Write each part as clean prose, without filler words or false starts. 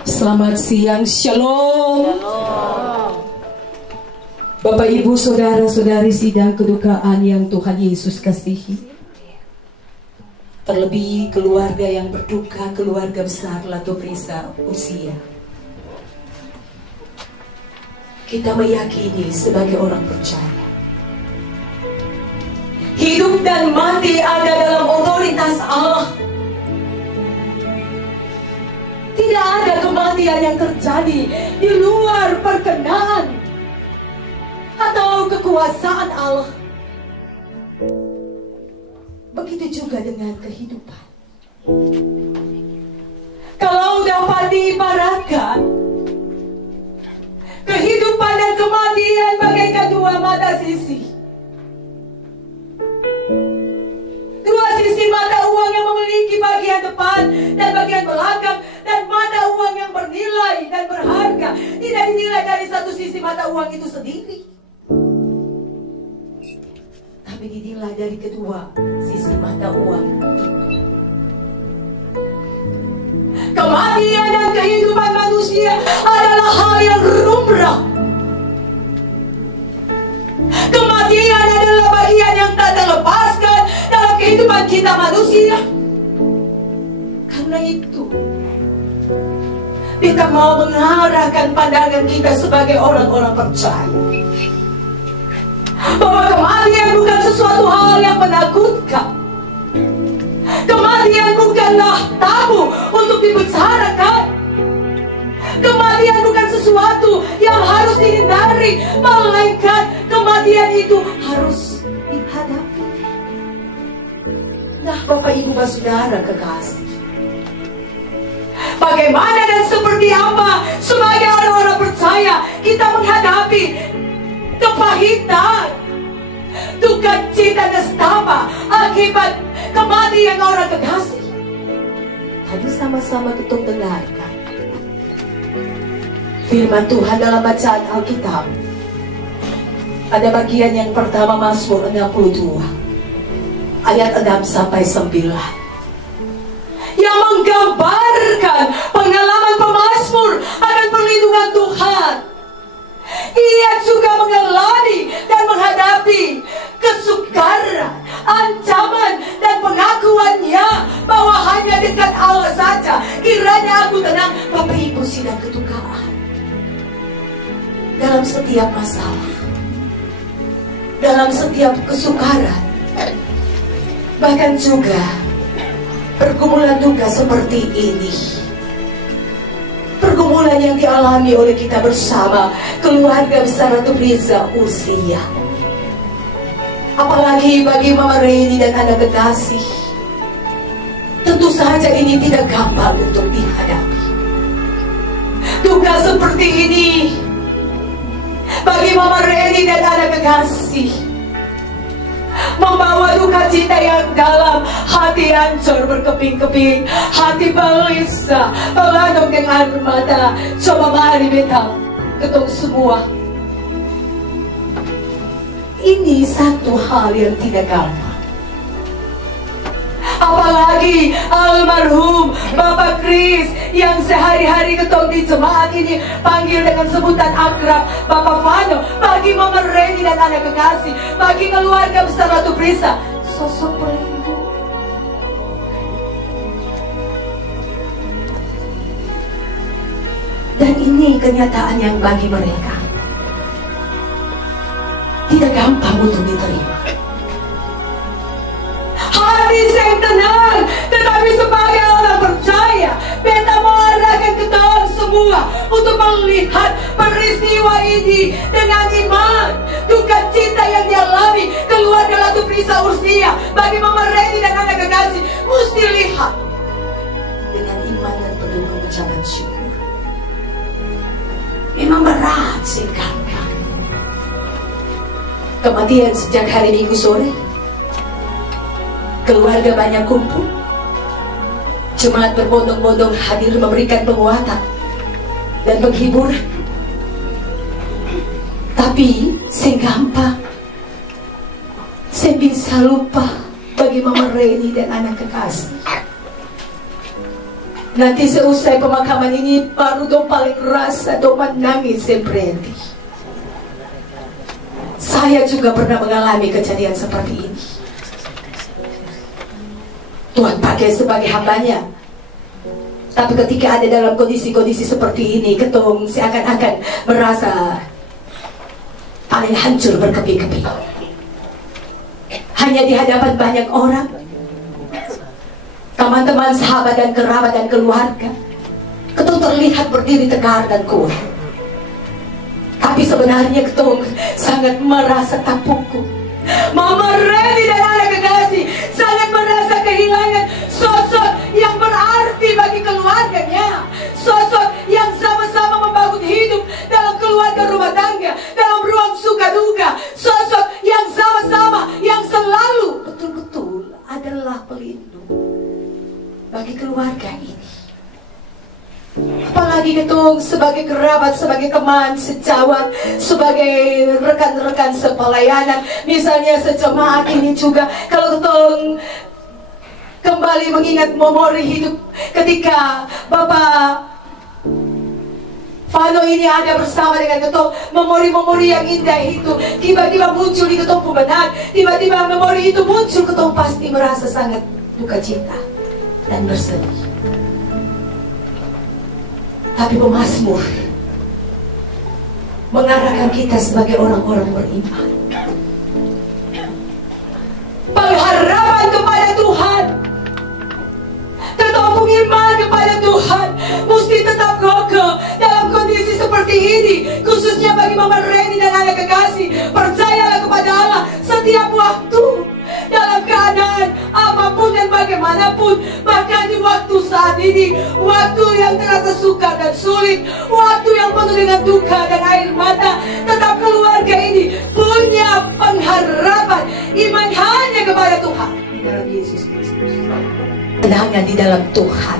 Selamat siang, Shalom. Bapak, Ibu, Saudara-saudari sidang kedukaan yang Tuhan Yesus kasihi. Terlebih keluarga yang berduka, keluarga besar Latu Prisa usia. Kita meyakini sebagai orang percaya, hidup dan mati ada dalam otoritas Allah. Tidak ada kematian yang terjadi di luar perkenan atau kekuasaan Allah. Begitu juga dengan kehidupan. Kalau dapat diibaratkan, kehidupan dan kematian bagaikan dua mata sisi. Dua sisi mata uang yang memiliki bagian depan dan bagian belakang, dan mata uang yang bernilai dan berharga tidak dinilai dari satu sisi mata uang itu sendiri, tapi dinilai dari kedua sisi mata uang. Kematian dan kehidupan manusia adalah hal yang lumrah. Kematian adalah bagian yang tak terlepaskan dalam kehidupan kita manusia. Karena itu, kita mau mengarahkan pandangan kita sebagai orang-orang percaya bahwa kematian bukan sesuatu hal yang menakutkan. Kematian bukanlah tabu untuk dibicarakan. Kematian bukan sesuatu yang harus dihindari, melainkan kematian itu harus dihadapi. Nah, Bapak, Ibu, Saudara kekasih, bagaimana dan seperti apa sebagai orang-orang percaya kita menghadapi kepahitan, duka cita, nestapa akibat kematian orang kekasih? Tadi sama-sama kita dengarkan firman Tuhan dalam bacaan Alkitab. Ada bagian yang pertama, Mazmur 62 ayat 6 sampai 9, yang menggambarkan pengalaman pemazmur akan perlindungan Tuhan. Ia juga mengalami dan menghadapi kesukaran, ancaman, dan pengakuannya bahwa hanya dekat Allah saja kiranya aku tenang. Bapak, Ibu, sidang kedukaan, dalam setiap masalah, dalam setiap kesukaran, bahkan juga pergumulan duka seperti ini, pergumulan yang dialami oleh kita bersama keluarga besar Latu Prisa usia, apalagi bagi Mama Reni dan anak kekasih, tentu saja ini tidak gampang untuk dihadapi. Duka seperti ini bagi Mama Reni dan anak kekasih membawa duka cita yang dalam, hati hancur berkeping-keping, hati balisa pelanung dengan air mata. Coba mari beta ketemu semua, ini satu hal yang tidak gampang. Apalagi almarhum Bapak Kris yang sehari-hari ketong di jemaat ini panggil dengan sebutan akrab Bapak Fano. Bagi Mama Reni dan anak kekasih, bagi keluarga besar Latu Prisa, sosok pelindung. Dan ini kenyataan yang bagi mereka tidak gampang untuk diterima. Hati saya tenang, tetapi sebagai orang percaya, beta mengarahkan ke dalam semua untuk melihat peristiwa ini dengan iman. Duka cita yang dialami keluarga Latu Prisa usia, bagi Mama Reni dan anak kekasih, mesti lihat dengan iman dan penuh pengucapan syukur. Memang berat sih kakak. Kematian sejak hari Minggu sore, keluarga banyak kumpul, jemaat berbondong-bondong hadir memberikan penguatan dan penghiburan. Tapi saya gampang, saya bisa lupa bagi Mama Reni dan anak kekasih. Nanti seusai pemakaman ini baru dong paling rasa dong menangis seperti. Saya juga pernah mengalami kejadian seperti ini. Tuhan pakai sebagai hambanya. Tapi ketika ada dalam kondisi-kondisi seperti ini, ketong seakan-akan merasa paling hancur berkeping-keping. Hanya di hadapan banyak orang, teman-teman, sahabat dan kerabat dan keluarga, ketong terlihat berdiri tegar dan kuat. Tapi sebenarnya ketong sangat merasa tak pukul. Mama Reni dan anak kekasih sangat merasa kehilangan sosok yang berarti bagi keluarganya, sosok yang sama-sama membangun hidup dalam keluarga rumah tangga, dalam ruang suka duka, sosok yang sama-sama, yang selalu betul-betul adalah pelindung bagi keluarga ini. Apalagi ketong sebagai kerabat, sebagai teman sejawat, sebagai rekan-rekan sepelayanan, misalnya sejemaat ini juga, kalau ketong kembali mengingat memori hidup ketika Bapak Fano ini ada bersama dengan ketong, memori-memori yang indah itu tiba-tiba muncul di ketong benak, tiba-tiba memori itu muncul, ketong pasti merasa sangat duka cita dan bersedih. Tapi pemazmur mengarahkan kita sebagai orang-orang beriman, pengharapan kepada Tuhan, tetap iman kepada Tuhan, mesti tetap kokoh dalam kondisi seperti ini. Khususnya bagi Mama Reni dan anak kekasih, percayalah kepada Allah setiap waktu, dalam keadaan apapun dan bagaimanapun. Bahkan di waktu saat ini, waktu yang terasa sukar dan sulit, waktu yang penuh dengan duka dan air mata, tetap keluarga ini punya pengharapan, iman hanya kepada Tuhan di dalam Yesus Kristus. Tenangnya di dalam Tuhan.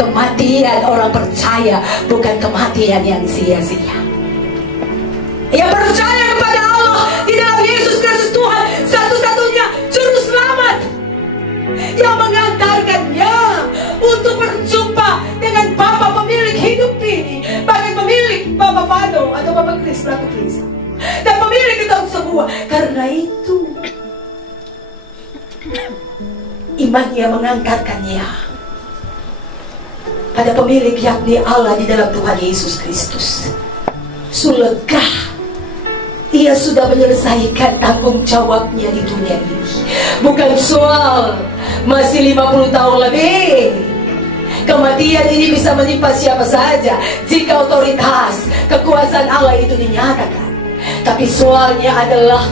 Kematian orang percaya bukan kematian yang sia-sia. Yang percaya kepada Allah di dalam Yesus Kristus Tuhan, satu-satunya juru selamat, yang mengantarkannya untuk berjumpa dengan Bapa pemilik hidup ini, bagai pemilik Bapak Fano atau Bapak Kris Ratu Krisa, dan pemilik kita semua. Karena itu imannya mengantarkannya pada pemilik, yakni Allah di dalam Tuhan Yesus Kristus. Sulegah ia sudah menyelesaikan tanggung jawabnya di dunia ini. Bukan soal masih 50 tahun lebih. Kematian ini bisa menimpa siapa saja jika otoritas kekuasaan Allah itu dinyatakan. Tapi soalnya adalah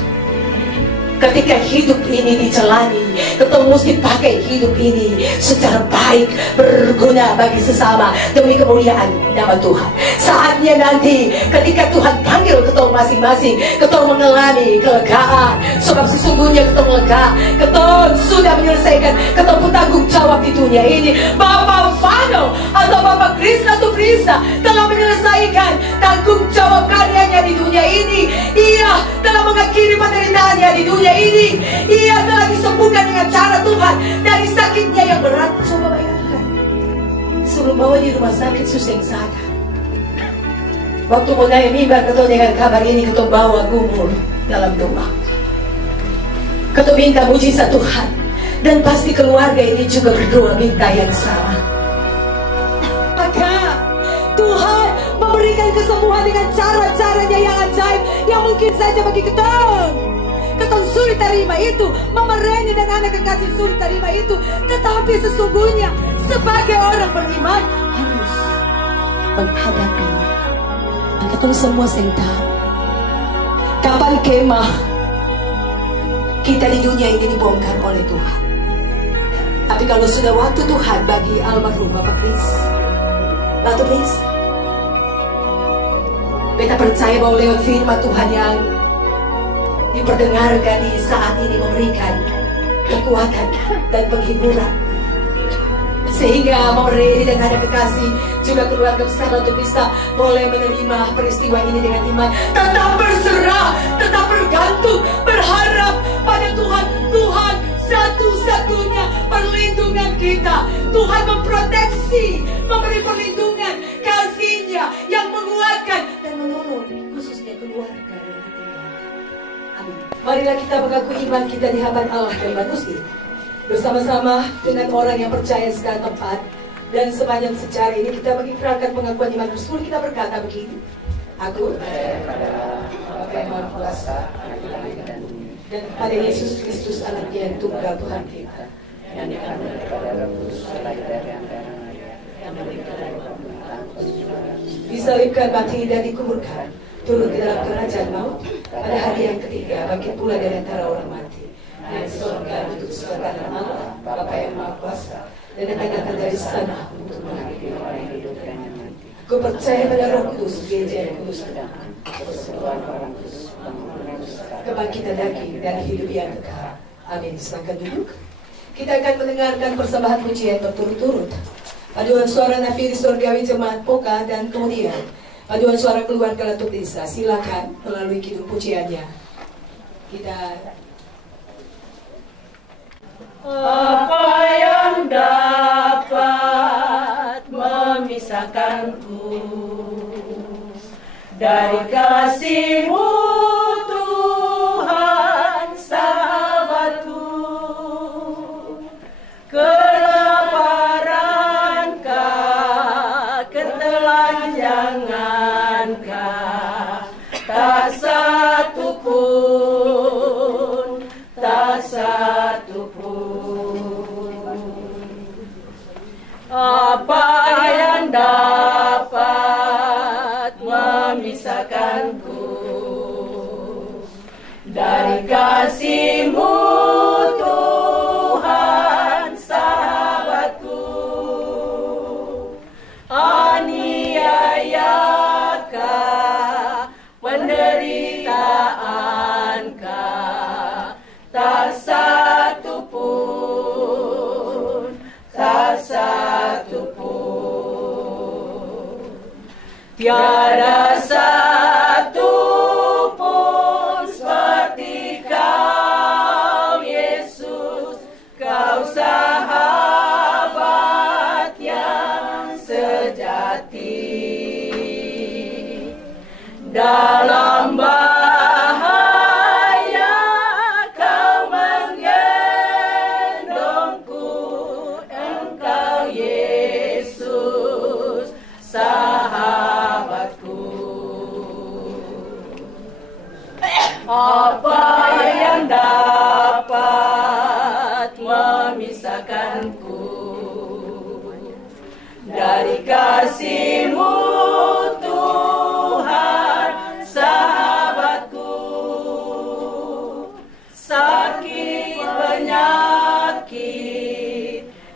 ketika hidup ini dijalani, kita mesti pakai hidup ini secara baik, berguna bagi sesama demi kemuliaan nama Tuhan. Saatnya nanti ketika Tuhan panggil kita masing-masing, kita mengalami kelegaan, sebab sesungguhnya kita lega, kita sudah menyelesaikan, kita tanggung jawab di dunia ini. Bapak Fano atau Bapak Kris Ratu Krisa telah menyelesaikan tanggung jawab karyanya di dunia ini. Ia telah mengakhiri penderitaannya di dunia ini. Ia telah disembuhkan dengan cara Tuhan dari sakitnya yang berat. Coba bayangkan, suruh bawa di rumah sakit susah sadar. Waktu mau naik mimbar, ketemu dengan kabar ini, ketemu bawa gumul dalam doa, ketemu minta mujizat Tuhan. Dan pasti keluarga ini juga berdoa minta yang sama. Maka Tuhan memberikan kesembuhan dengan cara-caranya yang ajaib, yang mungkin saja bagi ketemu sulit terima itu. Mama Reni dan anak kekasih sulit terima itu. Tetapi sesungguhnya sebagai orang beriman harus menghadapinya. Dan ketemu semua yang tahu kapan kemah kita di dunia ini dibongkar oleh Tuhan. Tapi kalau sudah waktu Tuhan bagi almarhum Bapak Kris Ratu Kris, beta percaya bahwa lewat firman Tuhan yang diperdengarkan di saat ini memberikan kekuatan dan penghiburan, sehingga Mama Reni dan anak kekasih juga keluarga besar untuk bisa boleh menerima peristiwa ini dengan iman. Tetap berserah, tetap bergantung, berharap pada Tuhan. Tuhan satu-satunya perlindungan kita. Tuhan memproteksi, memberi perlindungan, kasih-Nya yang menguatkan dan menolong khususnya keluarga yang ditinggalkan. Amin. Marilah kita mengaku iman kita di hadapan Allah dan manusia, bersama-sama dengan orang yang percaya segala tempat. Dan sepanjang secara ini kita mengikrarkan pengakuan iman bersama. Kita berkata begini: Aku percaya pada Bapa yang Maha Kuasa dan pada Yesus Kristus Anaknya yang tunggal Tuhan kita, yang dikandung daripada Roh Kudus, lahir dari antara Maria, yang menderita dari pemerintahan Pontius Pilatus, disalibkan, mati dan dikuburkan, turun ke dalam kerajaan maut, pada hari yang ketiga bangkit pula dari antara orang mati, naik ke surga untuk sebelah kanan Allah Bapa yang Maha Kuasa, dan akan datang dari sana untuk menghakimi orang yang hidup dan yang mati. Aku percaya pada Roh Kudus, Gereja yang kudus, persekutuan orang kudus, kebangkitan daging dan hidup yang kekal. Amin. Silakan duduk. Kita akan mendengarkan persembahan pujian berturut-turut. Paduan suara Nafiri Surgawi Jemaat Poka, dan kemudian paduan suara keluarga Latuk Desa. Silakan melalui kidung pujiannya. Kita apa yang dapat memisahkanku dari kasih-Mu, Tuhan sahabatku? Kelaparankah, ketelanjangankah, tak satu pun, tak satu pun. Apa yang dapat memisahkanku dari kasih-Mu, Tuhan sahabatku? Aniayakah, penderitaankah, tak satu pun, tak satu pun. Tiada satu pun seperti Kau, Yesus. Kau sahabat yang sejati. Dalam bahaya Kau menggendongku, Engkau Yesus sahabatku. Apa yang dapat memisahkanku dari kasih-Mu, Tuhan sahabatku? Sakit, penyakit,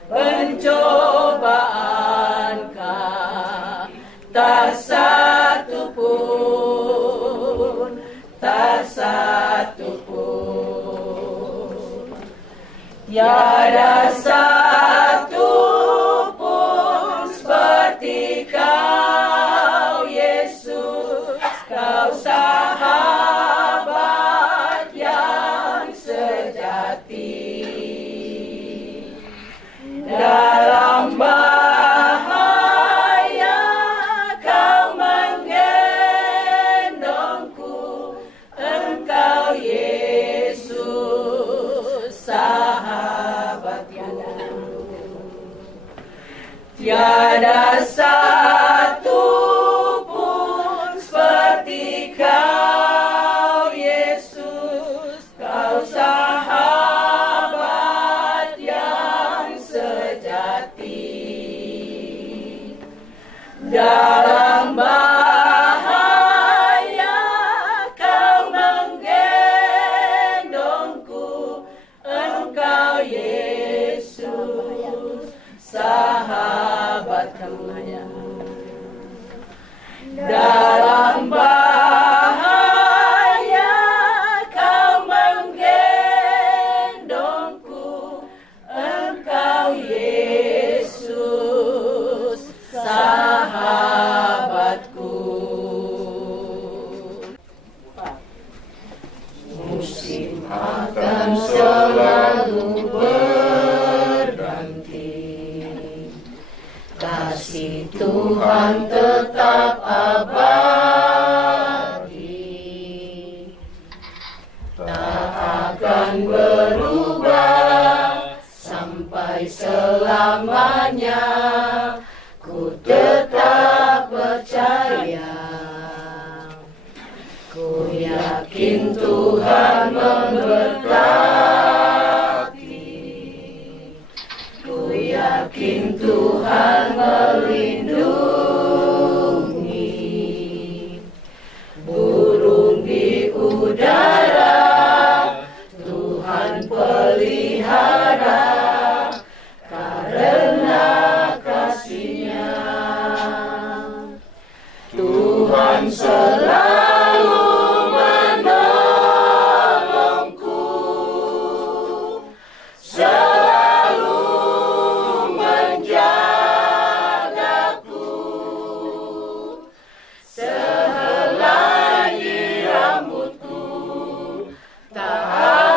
pencobaankah, tak satu pun, tak satu pun. Tiada satu pun seperti Kau, Yesus. Kau sahabat yang sejati. Dalam bahaya Kau menggendongku, Engkau Yesus sahabat yang tiada satu pun seperti Kau, Yesus. Kau sahabat yang sejati. Dalam bahaya Kau menggendongku, Engkau Yesus sahabat yang. Dalam bahaya Kau menggendongku, Engkau Yesus sahabatku. Musim akan selalu Tuhan tetap abadi, tak akan berubah sampai selamanya. Ku tetap percaya, ku yakin Tuhan memberkati, ku yakin Tuhan melindungi. Burung di udara Tuhan pelihara, karena kasih-Nya Tuhan selalu menolongku, selalu menjagaku. Sehelai di rambutku tak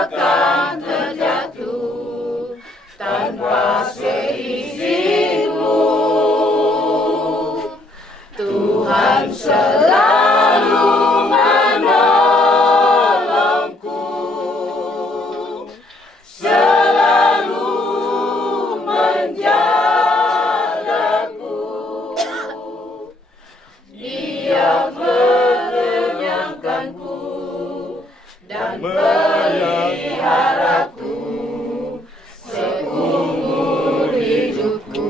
akan terjatuh tanpa seizinku. Tuhan selalu menolongku, selalu menjagaku. Dia mengenyangkanku dan peliharaku seumur hidupku.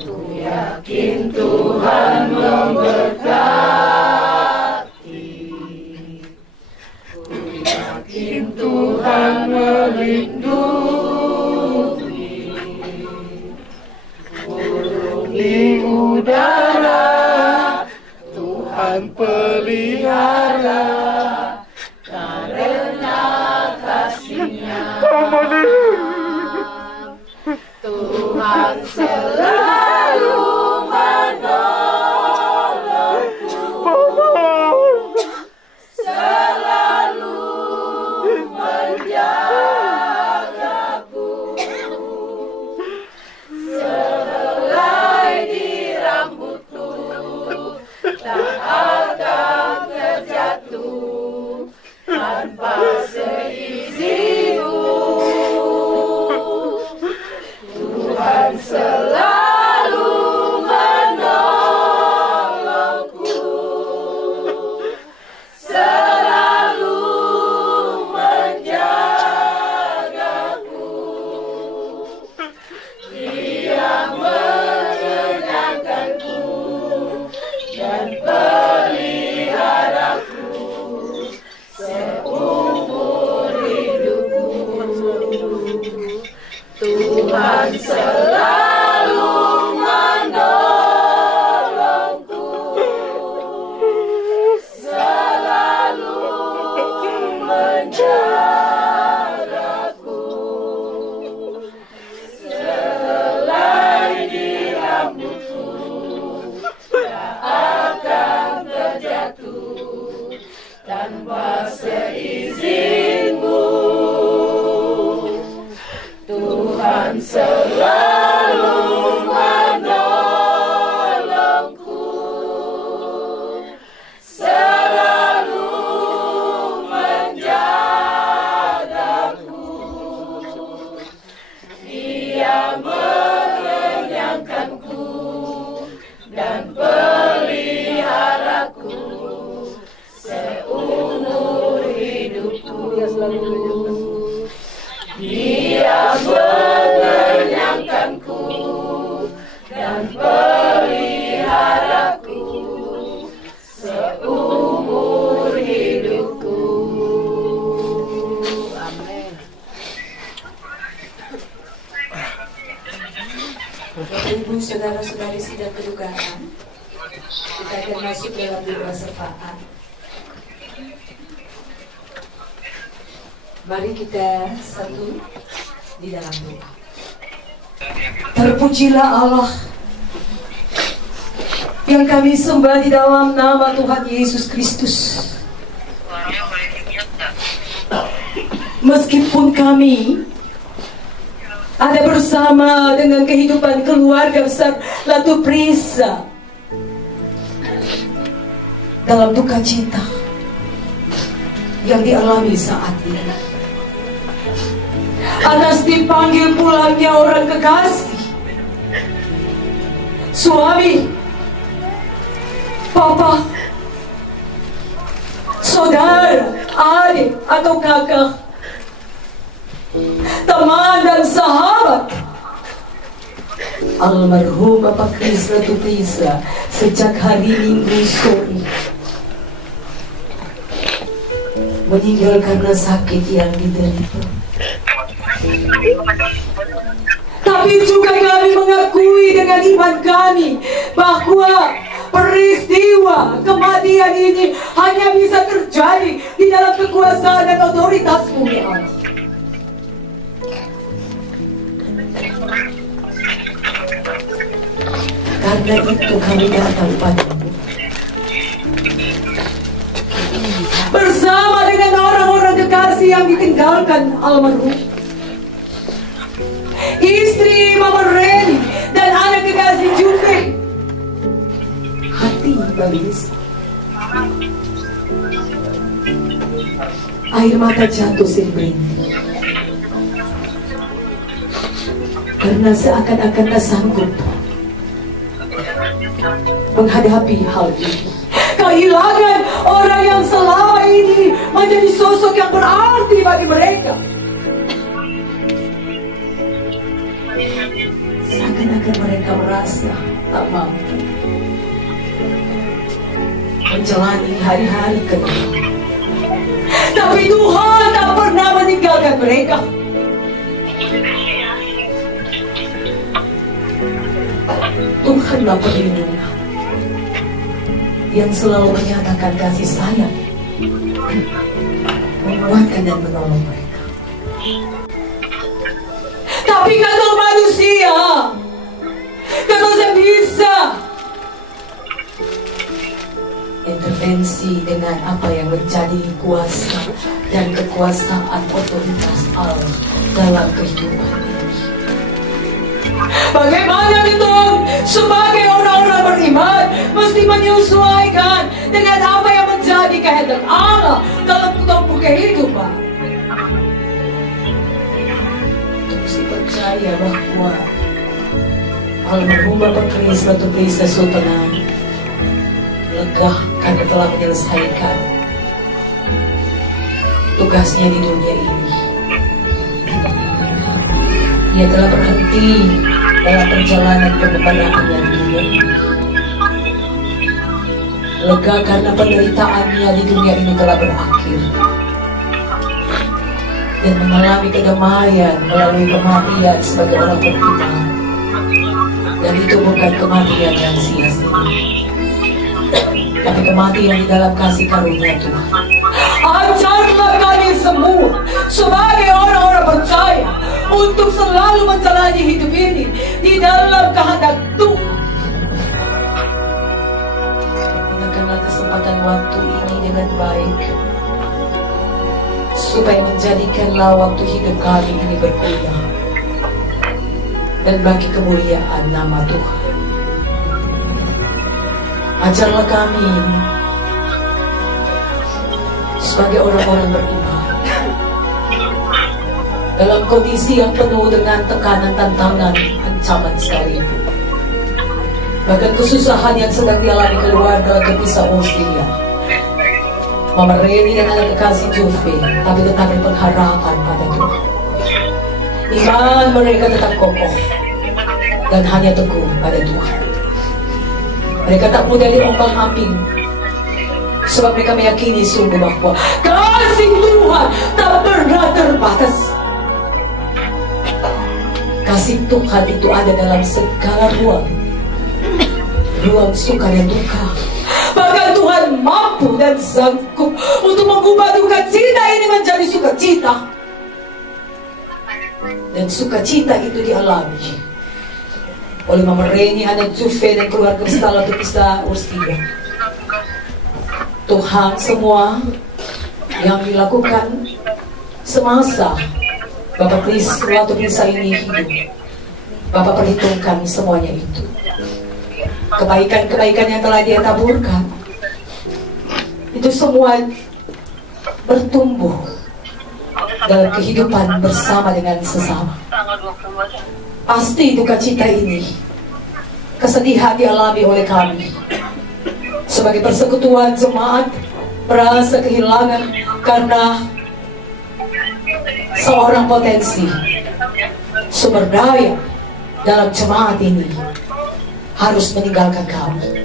Ku yakin Tuhan memberkati, ku yakin Tuhan melindungi. Burung di udara Tuhan pelihara, karena kasih-Nya Tuhan selalu menolongku, selalu menjagaku. Sehelai di rambutku tak akan terjatuh tanpa seizinku. Tuhan selalu menolongku, selalu menjagaku. Dia mengenyangkanku dan peliharaku seumur hidupku. Tuhan selalu menolongku, selalu menjagaku. Sehelai di rambutku tak akan terjatuh tanpa seizinku. Tuhan selalu menolongku, selalu menjagaku. Dia mengenyangkanku dan peliharaku seumur hidupku. Dia mengenyangkanku dan peliharaku seumur hidupku. Amin. Ibu, saudara-saudari sidang kedukaan, kita akan masuk dalam doa syafaat. Mari kita satu di dalam doa. Terpujilah Allah yang kami sembah di dalam nama Tuhan Yesus Kristus. Meskipun kami ada bersama dengan kehidupan keluarga besar Latu Prisa dalam duka cita yang dialami saat ini. Atas dipanggil pulangnya orang kekasih, suami, papa, saudara, adik atau kakak, teman dan sahabat. Almarhum Bapak Kris Latu Prisa sejak hari Minggu sore meninggal karena sakit yang diderita. Tapi juga kami mengakui dengan iman kami bahwa peristiwa kematian ini hanya bisa terjadi di dalam kekuasaan dan otoritas-Mu, ya Allah. Karena itu kami datang padamu bersama dengan orang-orang kekasih yang ditinggalkan almarhum, istri Mama Reni dan anak kekasih Juve. Hati bangis, air mata jatuh silih karena seakan-akan tak sanggup menghadapi hal ini. Kehilangan orang yang selama ini menjadi sosok yang berarti bagi mereka. Seakan-akan mereka merasa tak mampu menjalani hari-hari ke depan. Tapi Tuhan tak pernah meninggalkan mereka. Tuhanlah perlindungan yang selalu menyatakan kasih sayang, menguatkan dan menolong mereka. Tapi kata manusia, kata saya bisa intervensi dengan apa yang menjadi kuasa dan kekuasaan otoritas Allah dalam kehidupan ini. Bagaimana kita sebagai orang-orang beriman mesti menyesuaikan dengan apa yang menjadi kehendak Allah dalam tubuh kehidupan. Mesti percaya bahwa almarhum Bapak Kris Latu Prisa tenang, lega karena telah menyelesaikan tugasnya di dunia ini. Ia telah berhenti dalam perjalanan pengembalaannya di dunia ini. Lega karena penderitaannya di dunia ini telah berakhir dan mengalami kedamaian melalui kematian sebagai orang beriman. Dan itu bukan kematian yang sia-sia, tapi kematian di dalam kasih karunia Tuhan. Ajarlah kami semua sebagai orang-orang percaya untuk selalu menjalani hidup ini di dalam kehendak Tuhan. Gunakanlah kesempatan waktu ini dengan baik, supaya menjadikanlah waktu hidup kami ini berguna dan bagi kemuliaan nama Tuhan. Ajarlah kami sebagai orang-orang beriman dalam kondisi yang penuh dengan tekanan, tantangan, ancaman sekalipun, bahkan kesusahan yang sedang dialami keluarga kepisah Austria, Mama Reni dan anak kekasih Juve, tapi tetap berpengharapan pada Tuhan. Iman mereka tetap kokoh dan hanya teguh pada Tuhan. Mereka tak mudah diombang-ambing, sebab mereka meyakini sungguh bahwa kasih Tuhan tak pernah terbatas. Kasih Tuhan itu ada dalam segala ruang suka dan duka. Bahkan Tuhan mampu dan sanggup untuk mengubah duka cita ini menjadi sukacita. Dan sukacita itu dialami oleh Mama Reni, anak Juve dan keluarga besar Latu Prisa Austria. Tuhan, semua yang dilakukan semasa Bapak Kris, waktu Krisa ini hidup, Bapak perhitungkan semuanya itu. Kebaikan-kebaikan yang telah Dia taburkan, itu semua bertumbuh dalam kehidupan bersama dengan sesama. Pasti duka cita ini, kesedihan dialami oleh kami. Sebagai persekutuan jemaat, merasa kehilangan karena seorang potensi sumber daya dalam jemaat ini harus meninggalkan kami.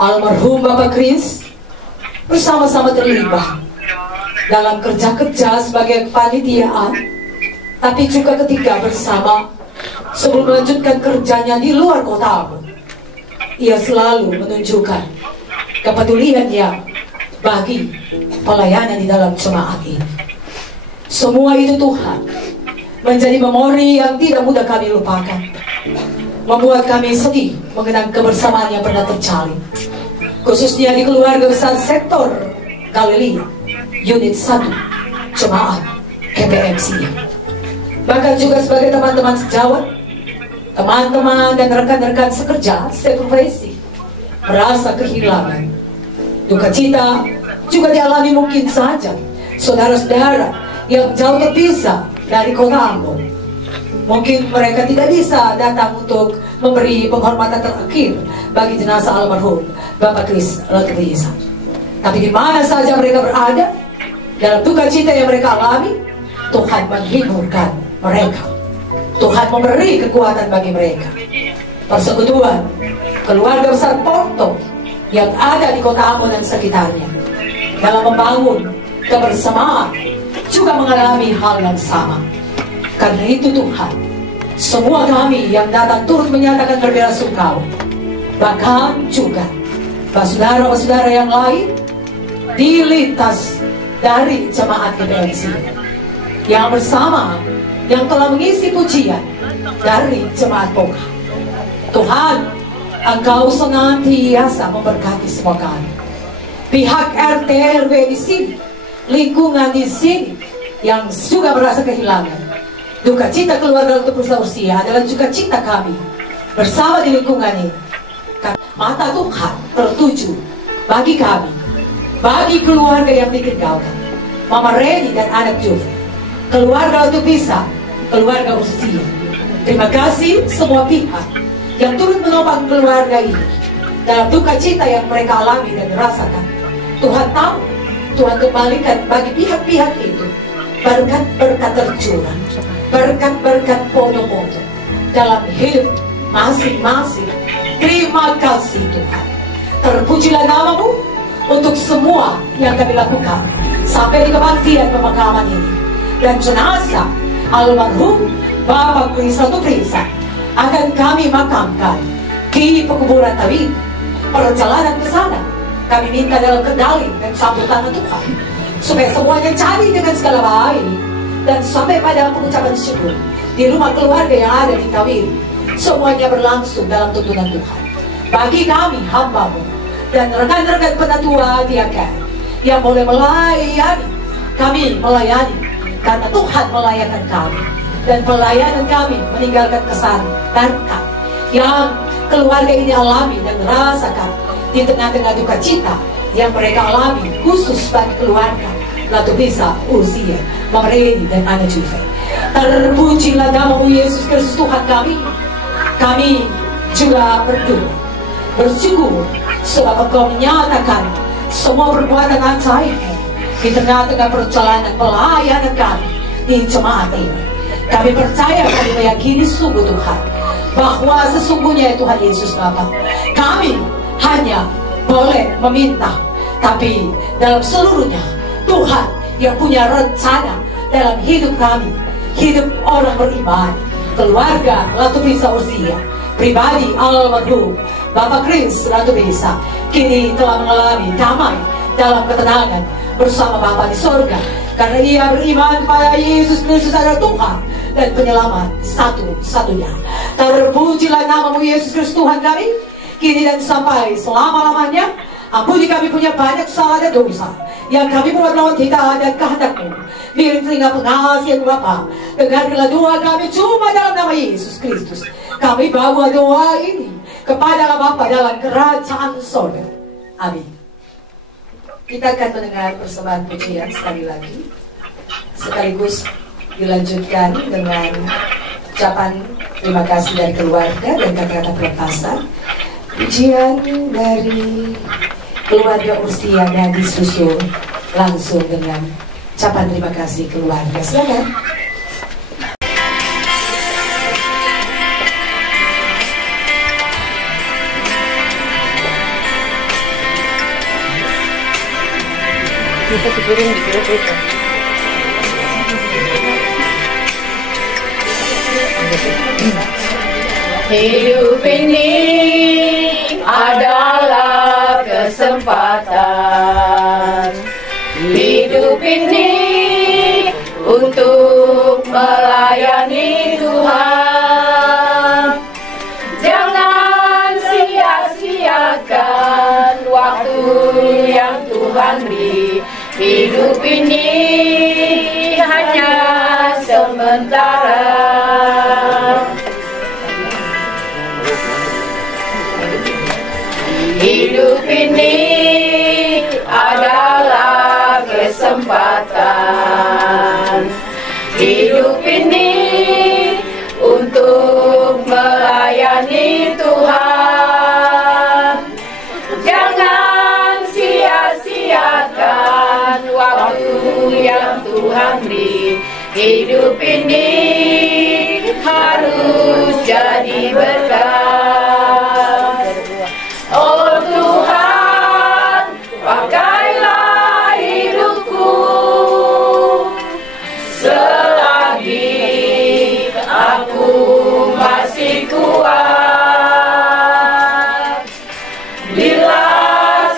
Almarhum Bapak Kris bersama-sama terlibat dalam kerja-kerja sebagai kepanitiaan, tapi juga ketika bersama sebelum melanjutkan kerjanya di luar kota, ia selalu menunjukkan kepeduliannya bagi pelayanan di dalam jemaat ini. Semua itu Tuhan menjadi memori yang tidak mudah kami lupakan, membuat kami sedih mengenang kebersamaan yang pernah terjalin, khususnya di keluarga besar sektor Galilea Unit 1 Jemaat KPMC. Bahkan juga sebagai teman-teman sejawat, teman-teman dan rekan-rekan sekerja seprofesi merasa kehilangan. Duka cita juga dialami mungkin saja saudara-saudara yang jauh terpisah dari kota Ambon. Mungkin mereka tidak bisa datang untuk memberi penghormatan terakhir bagi jenazah almarhum Bapak Kris Latriisa. Tapi di mana saja mereka berada, dalam duka cita yang mereka alami, Tuhan menghiburkan mereka. Tuhan memberi kekuatan bagi mereka. Persekutuan keluarga besar Porto yang ada di kota Ambon dan sekitarnya dalam membangun kebersamaan juga mengalami hal yang sama. Karena itu Tuhan, semua kami yang datang turut menyatakan berbela-sungkawa. Bahkan juga saudara-saudara yang lain di lintas dari jemaat KPMC yang bersama, yang telah mengisi pujian dari jemaat Poka. Tuhan, Engkau senantiasa memberkati semua kami. Pihak RT RW di sini, lingkungan di sini yang juga merasa kehilangan. Duka cita keluarga untuk berusia adalah juga cita kami bersama di lingkungan ini. Mata Tuhan tertuju bagi kami, bagi keluarga yang ditinggalkan, Mama Reni dan anak Juf, keluarga untuk bisa, keluarga usia. Terima kasih semua pihak yang turut menopang keluarga ini dalam duka cita yang mereka alami dan rasakan. Tuhan tahu, Tuhan kembalikan bagi pihak-pihak itu berkat-berkat tercurah, berkat-berkat podo-podo dalam hidup masing-masing. Terima kasih Tuhan. Terpujilah namamu untuk semua yang kami lakukan sampai di kebaktian pemakaman ini. Dan jenazah almarhum Bapak Kris Latriisa akan kami makamkan di pekuburan Tawid. Perjalanan ke sana kami minta dalam kendali dan campur tangan Tuhan, supaya semuanya jadi dengan segala baik. Dan sampai pada pengucapan syukur di rumah keluarga yang ada di Tawid, semuanya berlangsung dalam tuntunan Tuhan. Bagi kami hamba-Mu dan rekan-rekan penatua diaken yang boleh melayani, kami melayani karena Tuhan melayakan kami. Dan pelayanan kami meninggalkan kesan berkat yang keluarga ini alami dan rasakan di tengah-tengah duka cita yang mereka alami, khusus bagi keluarga Latriisa, usia, Mama Reni dan anak Juve. Terpujilah namamu Yesus Kristus Tuhan kami. Kami juga berdoa, bersyukur sebab Engkau menyatakan semua perbuatan ajaib di tengah-tengah perjalanan pelayanan kami di jemaat ini. Kami percaya, kami meyakini sungguh Tuhan, bahwa sesungguhnya ya Tuhan Yesus Bapa, kami hanya boleh meminta, tapi dalam seluruhnya Tuhan yang punya rencana dalam hidup kami, hidup orang beriman, keluarga Latriisa usia, pribadi almarhum Bapak Kris Latriisa kini telah mengalami damai dalam ketenangan bersama Bapa di sorga, karena ia beriman kepada Yesus Kristus adalah Tuhan dan penyelamat satu-satunya. Terpujilah namamu Yesus Kristus Tuhan kami, kini dan sampai selama-lamanya. Ampuni kami punya banyak salah dan dosa yang kami berdoa tidak ada kehendak-Mu. Miring telinga pengasihan Bapa, dengarkanlah doa kami cuma dalam nama Yesus Kristus. Kami bawa doa ini kepada Bapa dalam kerajaan sorga. Amin. Kita akan mendengar persembahan pujian sekali lagi, sekaligus dilanjutkan dengan ucapan terima kasih dari keluarga dan kata-kata pelepasan. Pujian dari keluarga Ursiana disusul langsung dengan ucapan terima kasih keluarga. Silakan. Kita sepiring di kira itu. Hidup ini adalah kesempatan. Hidup ini untuk melayani Tuhan. Jangan sia-siakan waktu yang Tuhan beri. Hidup ini hanya sementara. Hidup ini adalah kesempatan. Hidup ini untuk melayani Tuhan. Jangan sia-siakan waktu yang Tuhan beri. Hidup ini harus jadi berkat. Oh Tuhan, pakailah hidupku selagi aku masih kuat. Bila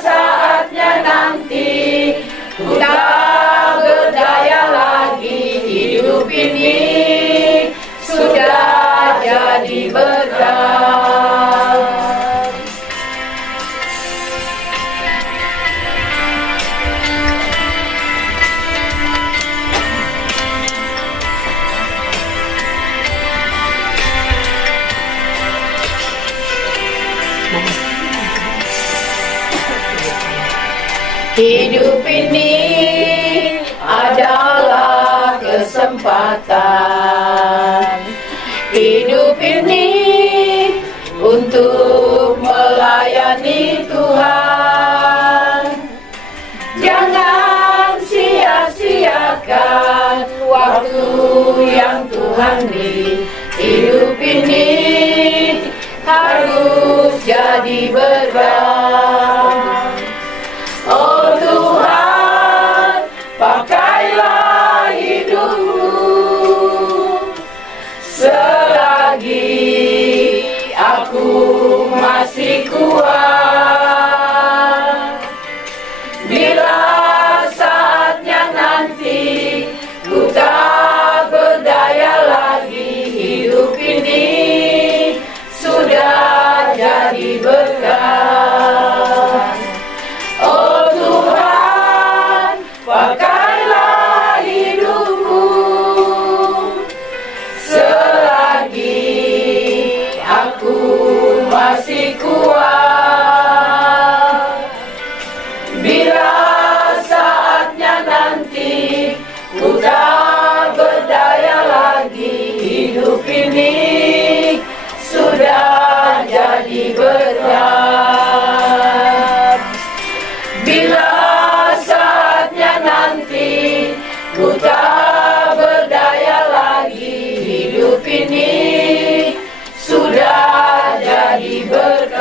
saatnya nanti ku tak berdaya lagi, hidup ini sudah jadi berkat. Hidup ini adalah kesempatan. Hidup ini untuk melayani Tuhan. Jangan sia-siakan waktu yang Tuhan beri. Hidup ini harus jadi berkat. Oh Tuhan, pakailah hidupku selagi aku masih kuat. Bila saatnya nanti ku tak berdaya lagi, hidup ini sudah jadi berkat. Oh Tuhan, pakailah hidupku selagi aku masih kuat. Bila saatnya nanti ku tak berdaya lagi, hidup ini sudah jadi berkat. Bila saatnya nanti ku tak berdaya lagi, hidup ini sudah jadi berkat.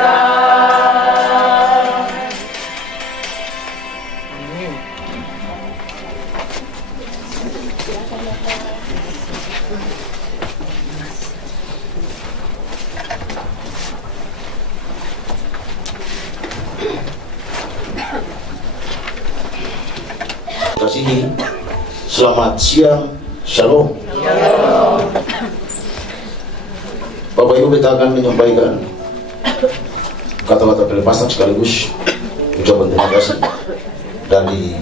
Kasihi, selamat siang, shalom. Bapak Ibu, kita akan menyampaikan kata-kata pelepasan sekaligus ucapan terima kasih dari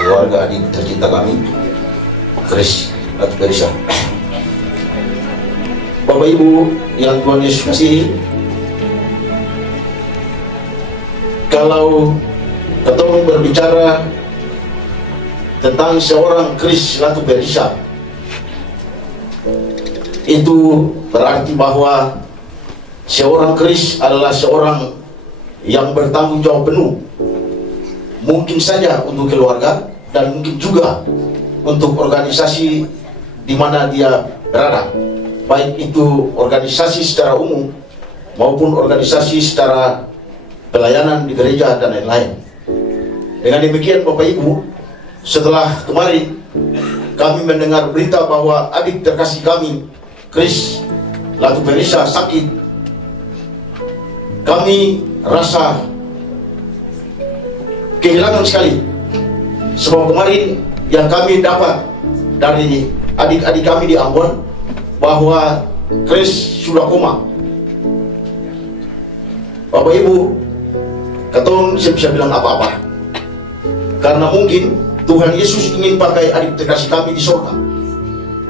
keluarga adik tercinta kami, Chris Latu Berisha. Bapak Ibu yang Tuhan Yesus kasihi, kalau ketemu berbicara tentang seorang Chris Latu Berisha, itu berarti bahwa seorang Chris adalah seorang yang bertanggung jawab penuh, mungkin saja untuk keluarga dan mungkin juga untuk organisasi di mana dia berada, baik itu organisasi secara umum maupun organisasi secara pelayanan di gereja dan lain-lain. Dengan demikian Bapak Ibu, setelah kemarin kami mendengar berita bahwa adik terkasih kami Chris Latu Berisha sakit, kami rasa kehilangan sekali. Sebab kemarin yang kami dapat dari adik-adik kami di Ambon bahwa Chris sudah koma. Bapak Ibu, katong bisa bilang apa-apa, karena mungkin Tuhan Yesus ingin pakai adik terkasih kami di surga,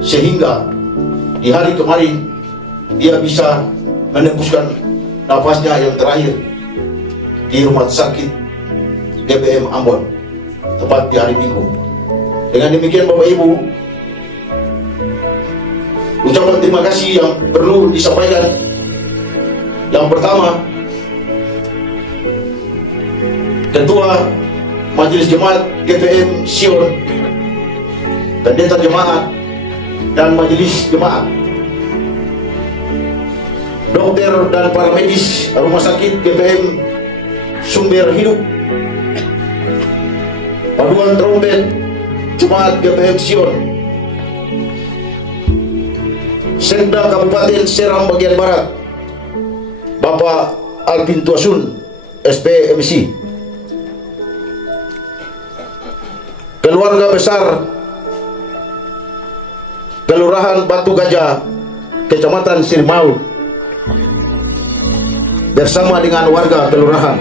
sehingga di hari kemarin dia bisa menembuskan nafasnya yang terakhir di rumah sakit GBM Ambon, tepat di hari Minggu. Dengan demikian Bapak Ibu, ucapan terima kasih yang perlu disampaikan. Yang pertama, Ketua Majelis Jemaat GBM Sion, Pendeta Jemaat dan Majelis Jemaat, dokter dan para medis Rumah Sakit GBM Sumber Hidup, Paduan Trompet Jemaat GBM Sion, Sekda Kabupaten Seram bagian Barat Bapak Alvin Tuasun SPMC, keluarga besar Kelurahan Batu Gajah Kecamatan Sirimau bersama dengan warga kelurahan,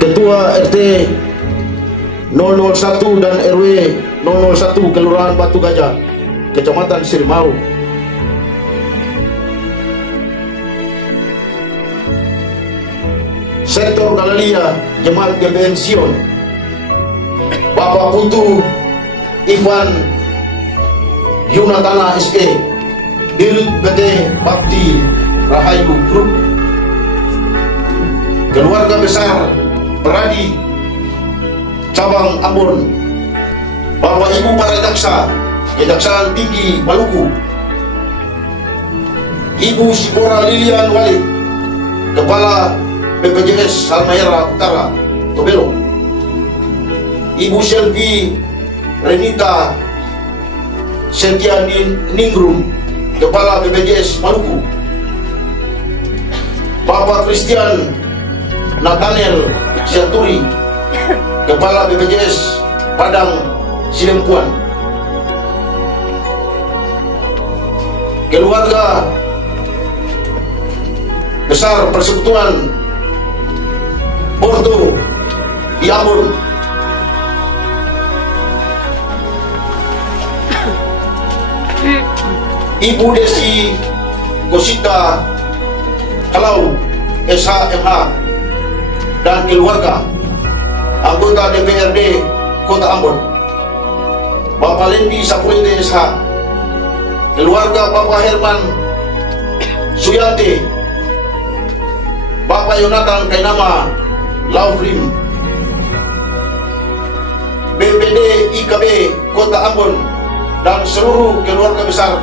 Ketua RT 001 dan RW 001 Kelurahan Batu Gajah Kecamatan Sirimau, Sektor Galalia Jemaat GBM Sion, Bapak Putu Ivan Yunatana SE, Dirut PT Bakti Rahayu Group, keluarga besar Peradi Cabang Ambon, Bapak Ibu para jaksa Kejaksaan Tinggi Maluku, Ibu Sikora Lilian Walid, Kepala BPJS Halmahera Utara Tobelo, Ibu Selvi Renita Setia Ningrum, Kepala BPJS Maluku, Bapak Christian Nathaniel Siaturi, Kepala BPJS Padang Silempuan, keluarga besar Persekutuan Porto di Ambon, Ibu Desi Gosita Kalau SHMH dan keluarga, anggota DPRD Kota Ambon, Bapak Lendi Sapulite SH, keluarga Bapak Herman Suyante, Bapak Yonatan Kainama Laufrim, BPD IKB Kota Ambon dan seluruh keluarga besar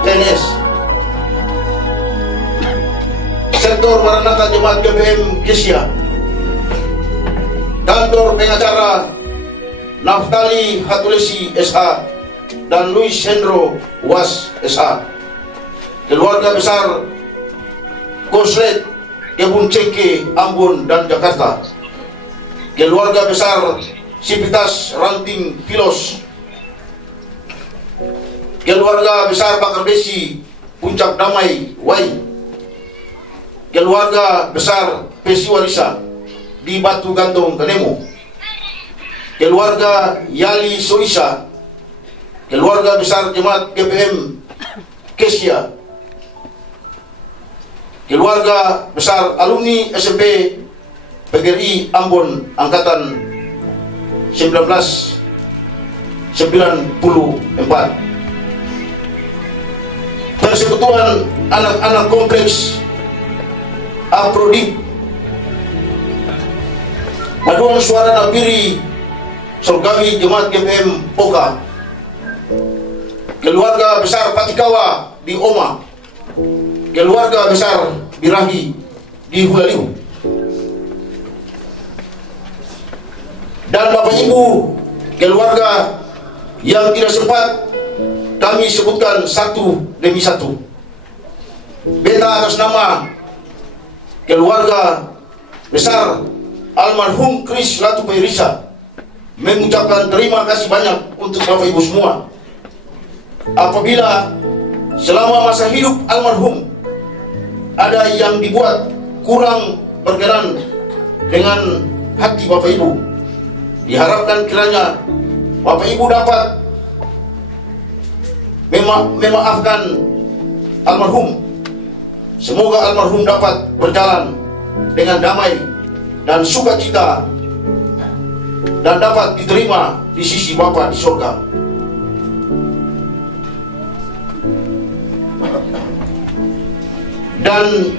TNS, Sektor Maranatha Jemaat GBM Kesia, Kantor Pengacara Naftali Hatulesi SH dan Luis Hendro Was SH, keluarga besar Koslet Kebun Cengke Ambon dan Jakarta, keluarga besar Sipitas Ranting Pilos, keluarga besar Bakar Besi Puncak Damai Wai, keluarga besar Pesi Warisa di Batu Gantong Kanemo, keluarga Yali Soisa, keluarga besar Jemaat GPM Kesia, keluarga besar alumni SMP PGRI Ambon Angkatan 1994, Persekutuan Anak-anak Kompleks Aprodi, Paduan Suara Napiri Surgawi Jemaat GPM Poka, keluarga besar Patikawa di Oma, keluarga besar Birahi di Hulaliu, dan Bapak Ibu keluarga yang tidak sempat kami sebutkan satu demi satu. Beta atas nama keluarga besar almarhum Kris Latu Pairisa mengucapkan terima kasih banyak untuk Bapak Ibu semua. Apabila selama masa hidup almarhum ada yang dibuat kurang berkenan dengan hati Bapak Ibu, diharapkan kiranya Bapak Ibu dapat memaafkan almarhum. Semoga almarhum dapat berjalan dengan damai dan sukacita dan dapat diterima di sisi Bapa di surga. Dan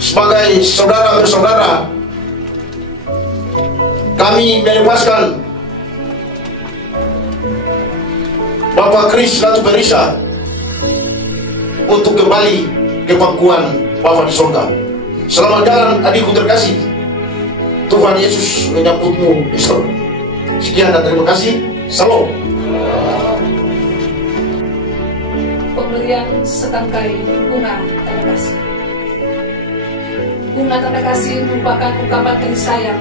sebagai saudara bersaudara, kami melepaskan Bapak Kris Latu Pairisa untuk kembali ke pangkuan Bapa di surga. Selamat jalan adikku terkasih. Tuhan Yesus menyambutmu di surga. Sekian dan terima kasih. Salam. Pemberian setangkai bunga tanda kasih. Bunga tanda kasih merupakan ungkapan kasih sayang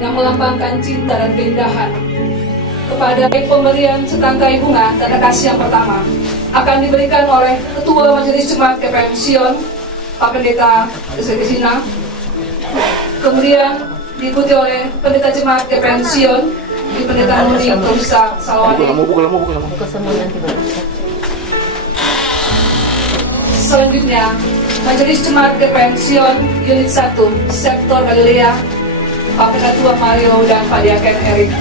yang melambangkan cinta dan keindahan. Kepada pemberian setangkai bunga tanda kasih yang pertama akan diberikan oleh Ketua Majelis Jemaat GPM Sion, Pak Pendeta Desina. Kemudian diikuti oleh Pendeta Jemaat GPM Sion, di Pendeta Nuri Tusa Salawati. Selanjutnya, Majelis Jemaat GPM Sion Unit 1 Sektor Galilea, Pak Ketua Mario dan Pak Diaken Erik.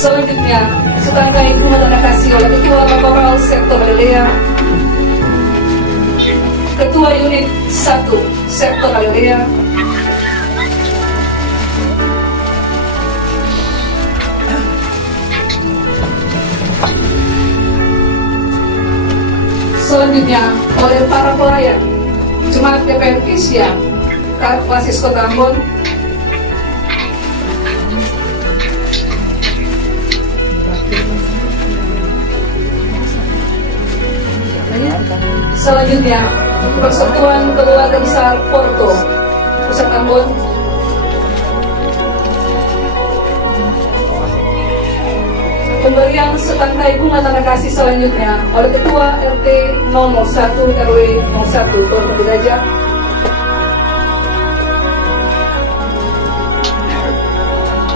Selanjutnya, setangkai bunga tanda kasih oleh Ketua Pastoral Sektor Galilea, Ketua Unit 1 Sektor Galilea, selanjutnya oleh para pelayan Jemaat GPM Kesia, Klasis Kota Ambon, selanjutnya Persatuan Keluarga Besar Porto Pusat Ambon, pemberian setangkai bunga tanda kasih selanjutnya oleh Ketua RT 001 RW 01 Porto Gajah,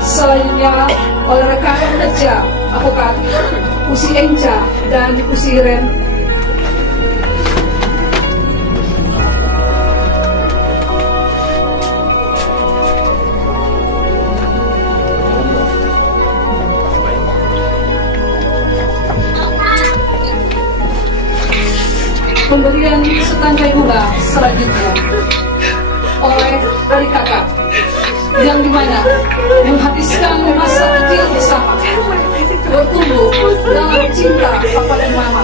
selanjutnya oleh rekan kerja Advokat Usi Enca dan Usi Iren. Pemberian setangkai bunga selanjutnya oleh adik kakak yang dimana menghabiskan masa kecil bersama, bertumbuh dalam cinta papa dan mama,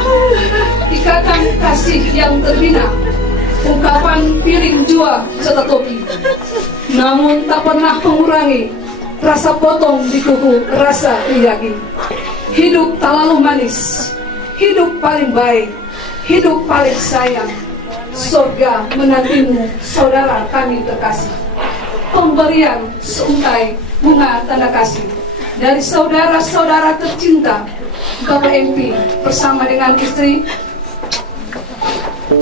ikatan kasih yang terbina, ungkapan piring jua serta topi, namun tak pernah mengurangi rasa potong di kuku rasa iyagi. Hidup tak lalu manis, hidup paling baik, hidup paling sayang. Surga menantimu, saudara kami terkasih. Pemberian seuntai bunga tanda kasih dari saudara-saudara tercinta Bapak MP bersama dengan istri,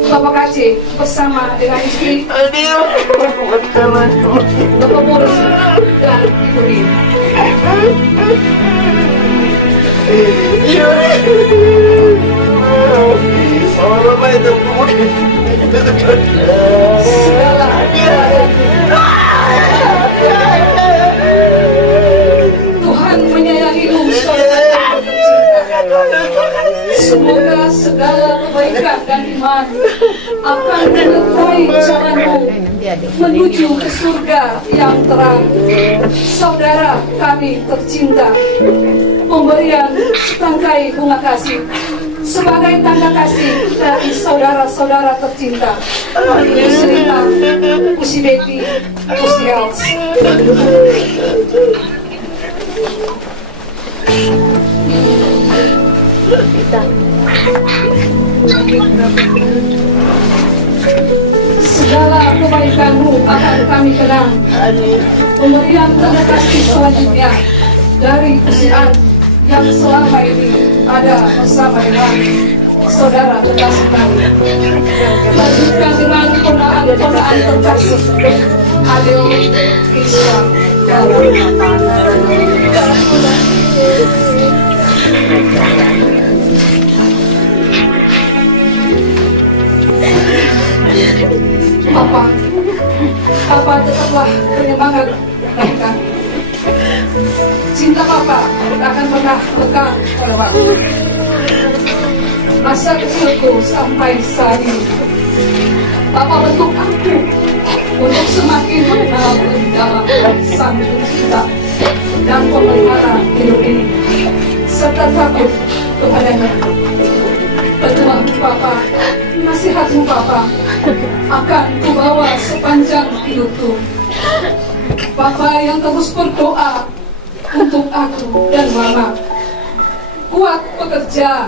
Bapak KC bersama dengan istri, Bapak Boris dan Ibu Rin. Segala Tuhan menyayangimu, saudara tercinta. Semoga segala kebaikan dan iman akan menyertai jalanmu menuju ke surga yang terang. Saudara kami tercinta, pemberian setangkai bunga kasih sebagai tanda kasih dari saudara-saudara tercinta, Ibu Serita, Pusi Betty, Pusi Els. Segala kebaikanmu akan kami kenang. Pemberian tanda kasih selanjutnya dari usian yang selama ini ada bersama dengan saudara terkasih kami. Lanjutkan dengan ponaan terkasih Adil Islam. Papa tetaplah penyemangat mereka. Cinta Papa tidak akan pernah lekang oleh waktu. Masa kecilku sampai saat ini, Papa bentuk aku untuk semakin mengenal lebih dalam Sang Pencipta dan pemelihara hidup ini, serta takut kepadanya. Petuahmu Papa, nasihatmu Papa akan kubawa sepanjang hidupku. Papa yang terus berdoa untuk aku dan Mama, kuat bekerja,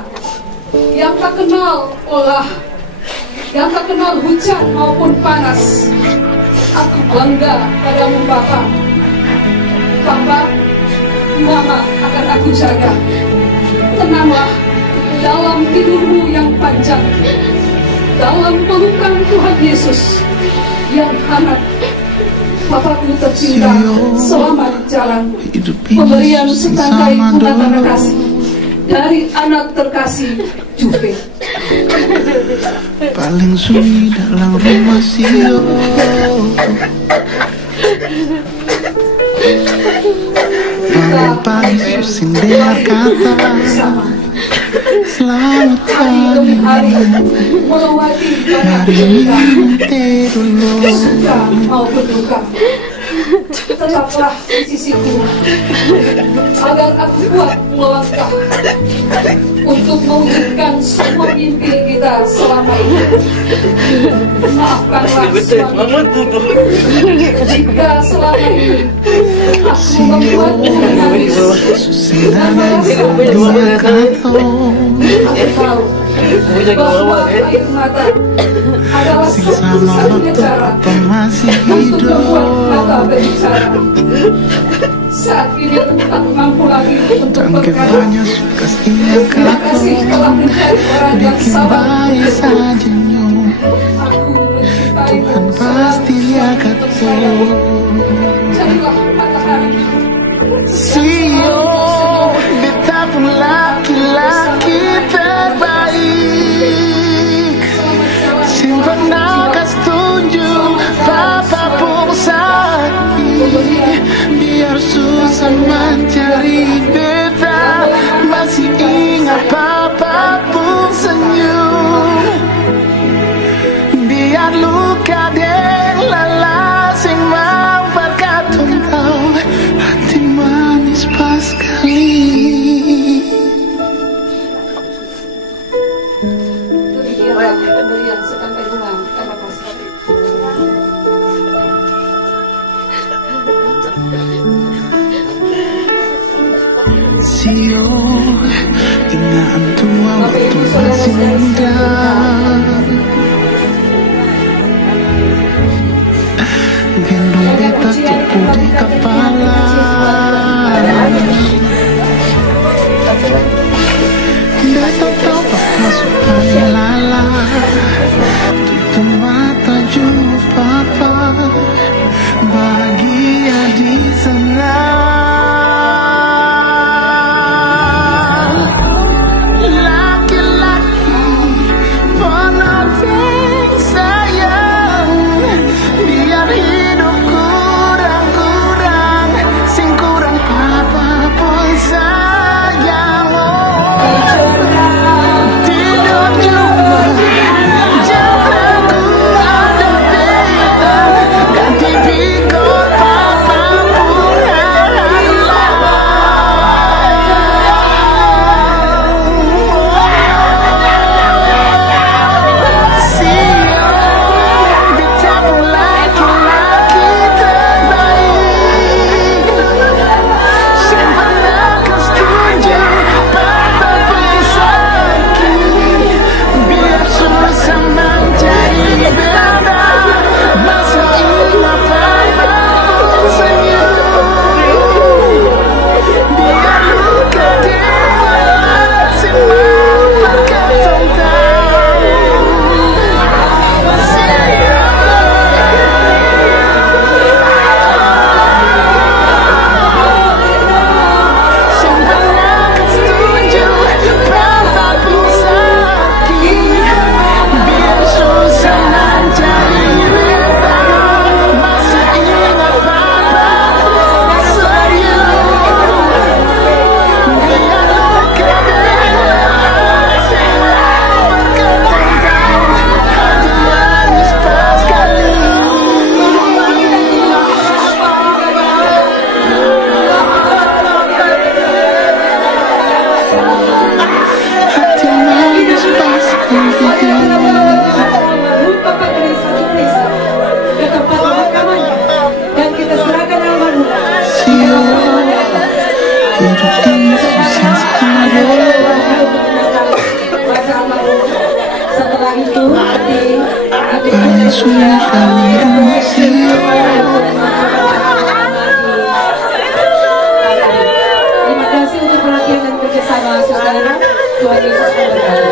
yang tak kenal lelah, yang tak kenal hujan maupun panas. Aku bangga padamu Papa. Papa, Mama akan aku jaga. Tenanglah dalam tidurmu yang panjang, dalam pelukan Tuhan Yesus yang hangat. Papaku tercinta, selamat jalan. Pemberian setangkai bunga tanda kasih dari anak terkasih Juve. Paling sunyi dalam rumah Sio. Bangun pagi susing dengar kata selamat pagi. Melewati banyak cerita, suka maupun duka. Tetaplah di sisiku agar aku kuat melangkah untuk mewujudkan semua mimpi kita selama ini. Maafkanlah suamiku jika selama ini aku membuatmu menangis dan merasa aku tahu bahwa air mata adalah satu-satunya cara untuk membuat mata berbicara. Saat ini aku tak mampu lagi untuk berkata. Terima kasih telah mencari orang yang sabar. Aku mencintaimu, pasti dia kata jadilah matahari. Sio, beta pun laki-laki terbaik. Simpan nakas tunjuk, Papa pun sakit. Biar susah mencari beta, masih ingat Papa pun senyum. Biar luka deng lalas yang memperkat tungkau, hati manis pas kali. Demikianlah pemberian setangkai bunga tanda kasih. Sio, Ingat tua waktu masih muda, gendong beta tupu di kepala. Beta tahu apa supaya lala, tutup mata jumpa papa, bahagia di sana. Setelah itu terima kasih untuk perhatian dan kerjasama saudara. Tuhan Yesus memberkati.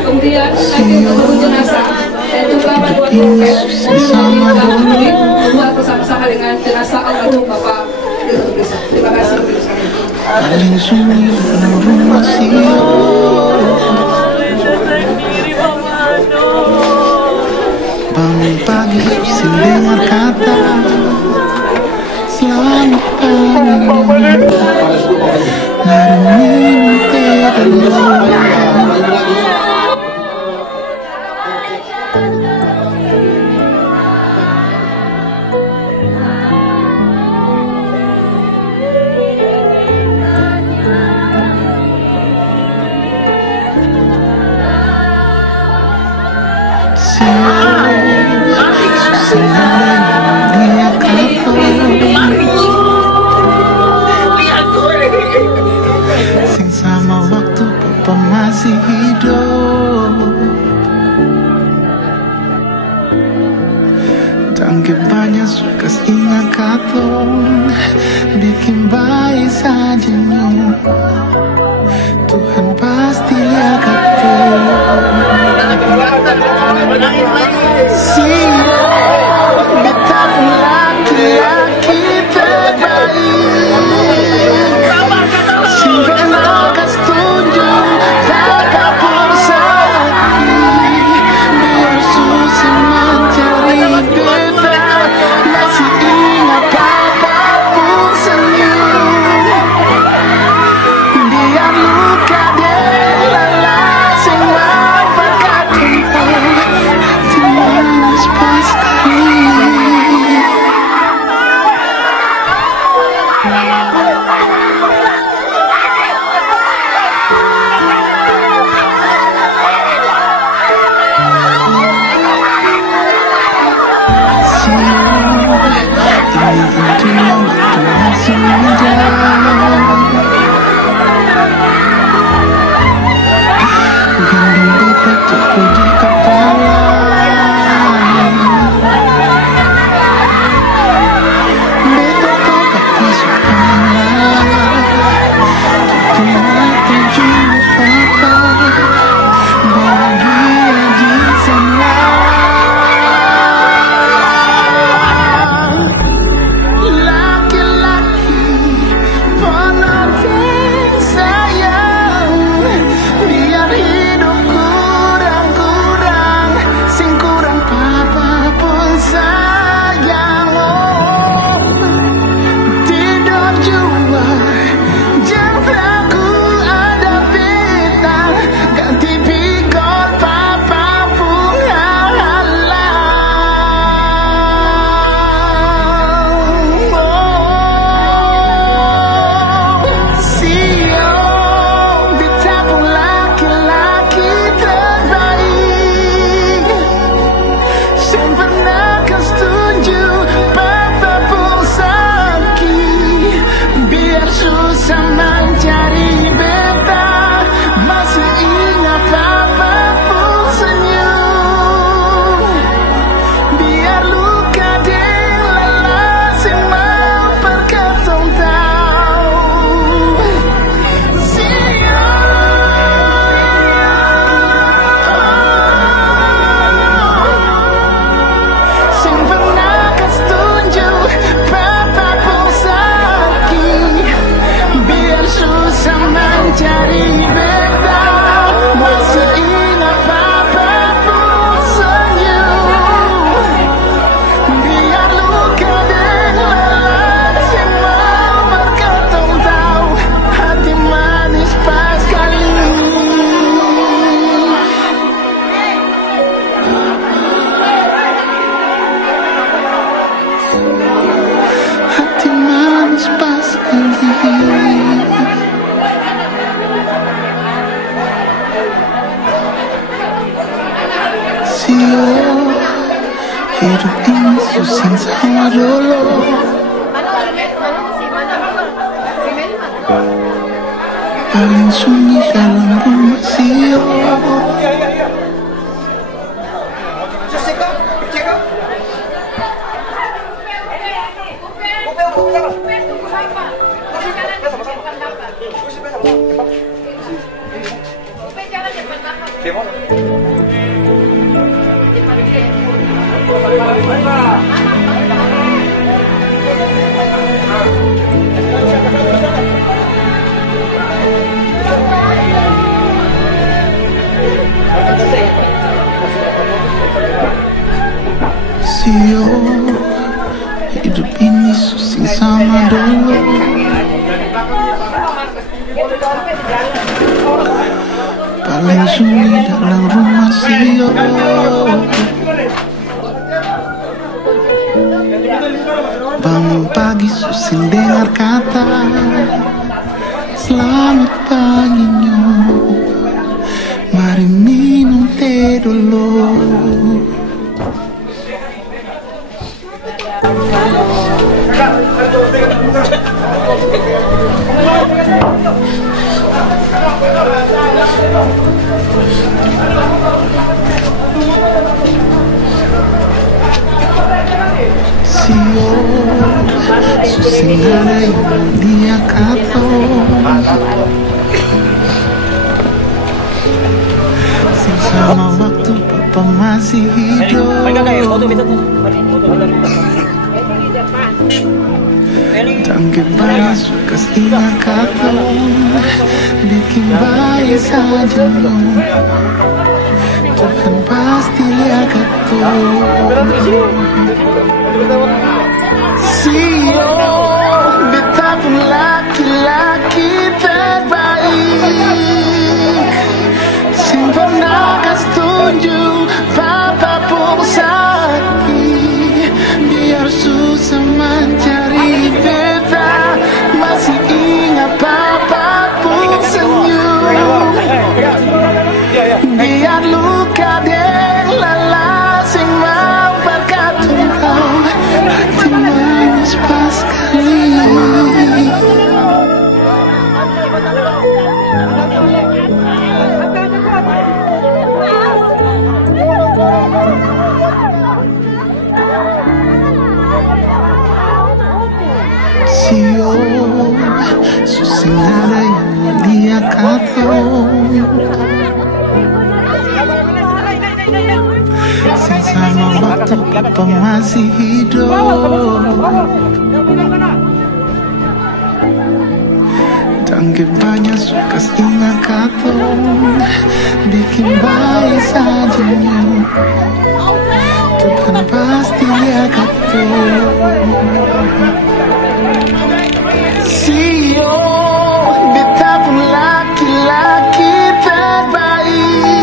Kemudian nanti untuk jenazah dan juga bantuan prokes buat bersama-sama dengan jenazah almarhum Bapak Direktur Desa. Terima kasih. Paling sunyi rumah bangun pagi Susi dengar kata selamat sing sama waktu papa masih hidup, tangke banyak suka ingat katong bikin baik saja nyo. Tuhan pasti lihat katong beta laki-laki terbaik, simpen akas tunjuk tak kapur sakit, biar susah mencari beta masih ingat papa pun senyum, biar luka dia lelah semua senja. Gendong beta tuku di kepala. Beta tak kesukaan. Kenapa jumpa papa bahagia di sana. Laki-laki penanti sayang, biar hidup kurang-kurang, sing kurang papa pun sayang. Oh, tidur jua jangan ku ada beta, ganti pikir papa pun halang. Sio beta pun laki-laki terbaik, sing pernah kau setuju papa pun sakit, biar susah mencari beta, masih ingat papa pun senyum, biar luka dilalas yang mau perketong tahu. Sing pernah kau setuju papa pun sakit, biar susah mencari beta, masih ingat papa pun senyum, biar luka dilalas yang mau berketong tahu, hati manis pas kali. Hati manis pas kali. Sio, hidup ini susah sama dulu. Paling sunyi dalam rumah Sio. Sio, hidup ini susah sama dulu. Paling sunyi dalam rumah Sio. Bangun pagi susah dengar kata selamat pagi nyo, mari minum teh dulu. Sio, susah ada yang dia kata, sama waktu papa masih hidup. Tangkap banyak suka ingat kata, bikin bayi saja lo. Tuhan pasti lihat kata. Sio, beta pun laki-laki terbaik, sing pernah kau setuju papa pun sakit, biar susah mencari beta, masih ingat papa pun senyum, biar luka dilalas yang mau berkata hati manis pas kali. susah ada yang mulia kata. Sama waktu papa masih hidup, dan banyak suka ingat kata, bikin baik sajanya, Tuhan pasti dia kata. Sio, beta pun laki-laki terbaik,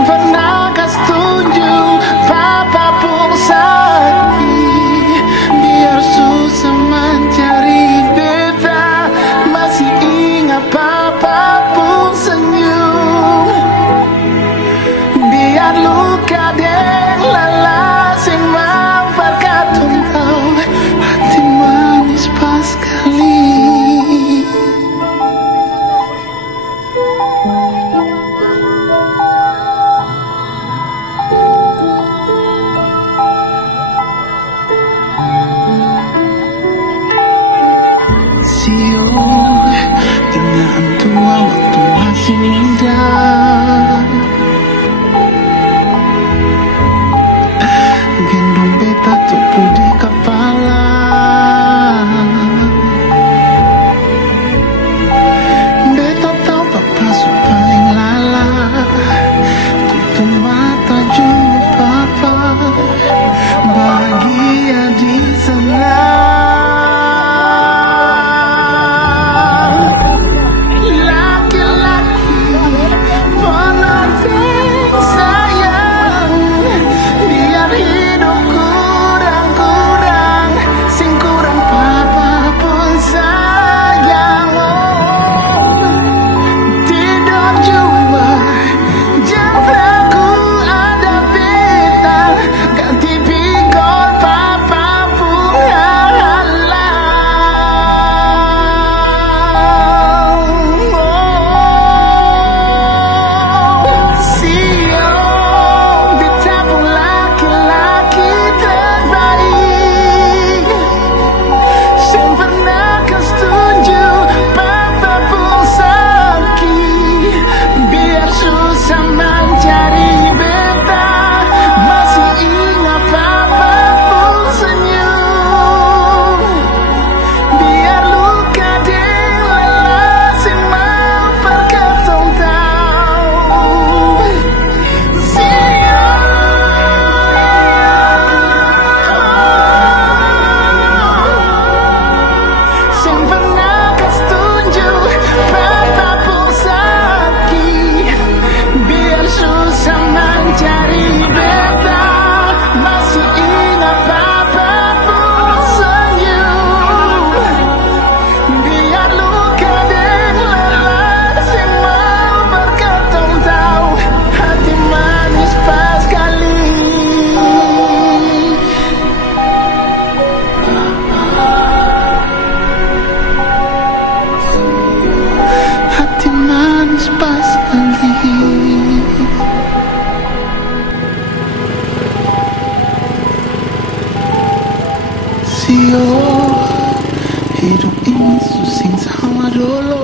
pernah kas tunjuk papa pun sakit, biar susah mencari beta, masih ingat papa pun senyum, biar luka deng lalas yang memperkat tau hati manis pas kali. Sio, ingatan tua waktu masih muda, gendong beta tupu di kepala, beta tahu papa su paling lala, tutup mata jumpa papa, bahagia di sana. Sio, hidup ini susah sama dulu.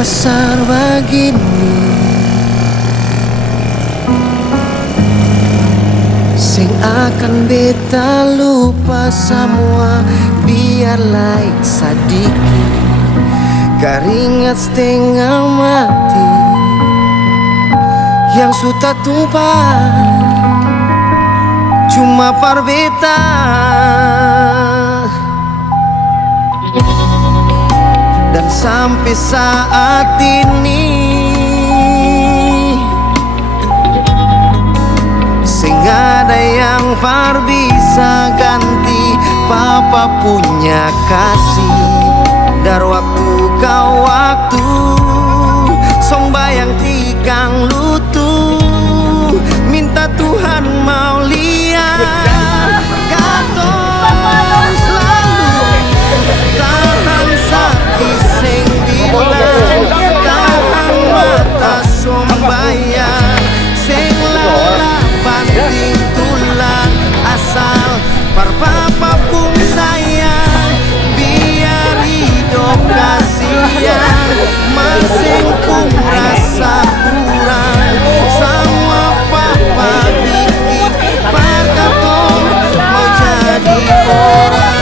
besar begini, sing akan beta lupa semua, biarlah sadiki keringat setengah mati yang sudah tumpah cuma par beta. Dan sampai saat ini sing ada yang par bisa ganti papa punya kasih. Dari waktu ke waktu sombayang tikang lutu, minta Tuhan mau lihat katong selalu tahan sakit sing bilang, tahan mata sombayang sing lala banting tulang, asal par papa pun sayang, biar hidup kasihan, masing pun rasa kurang, sama papa bikin par katong mau jadi orang.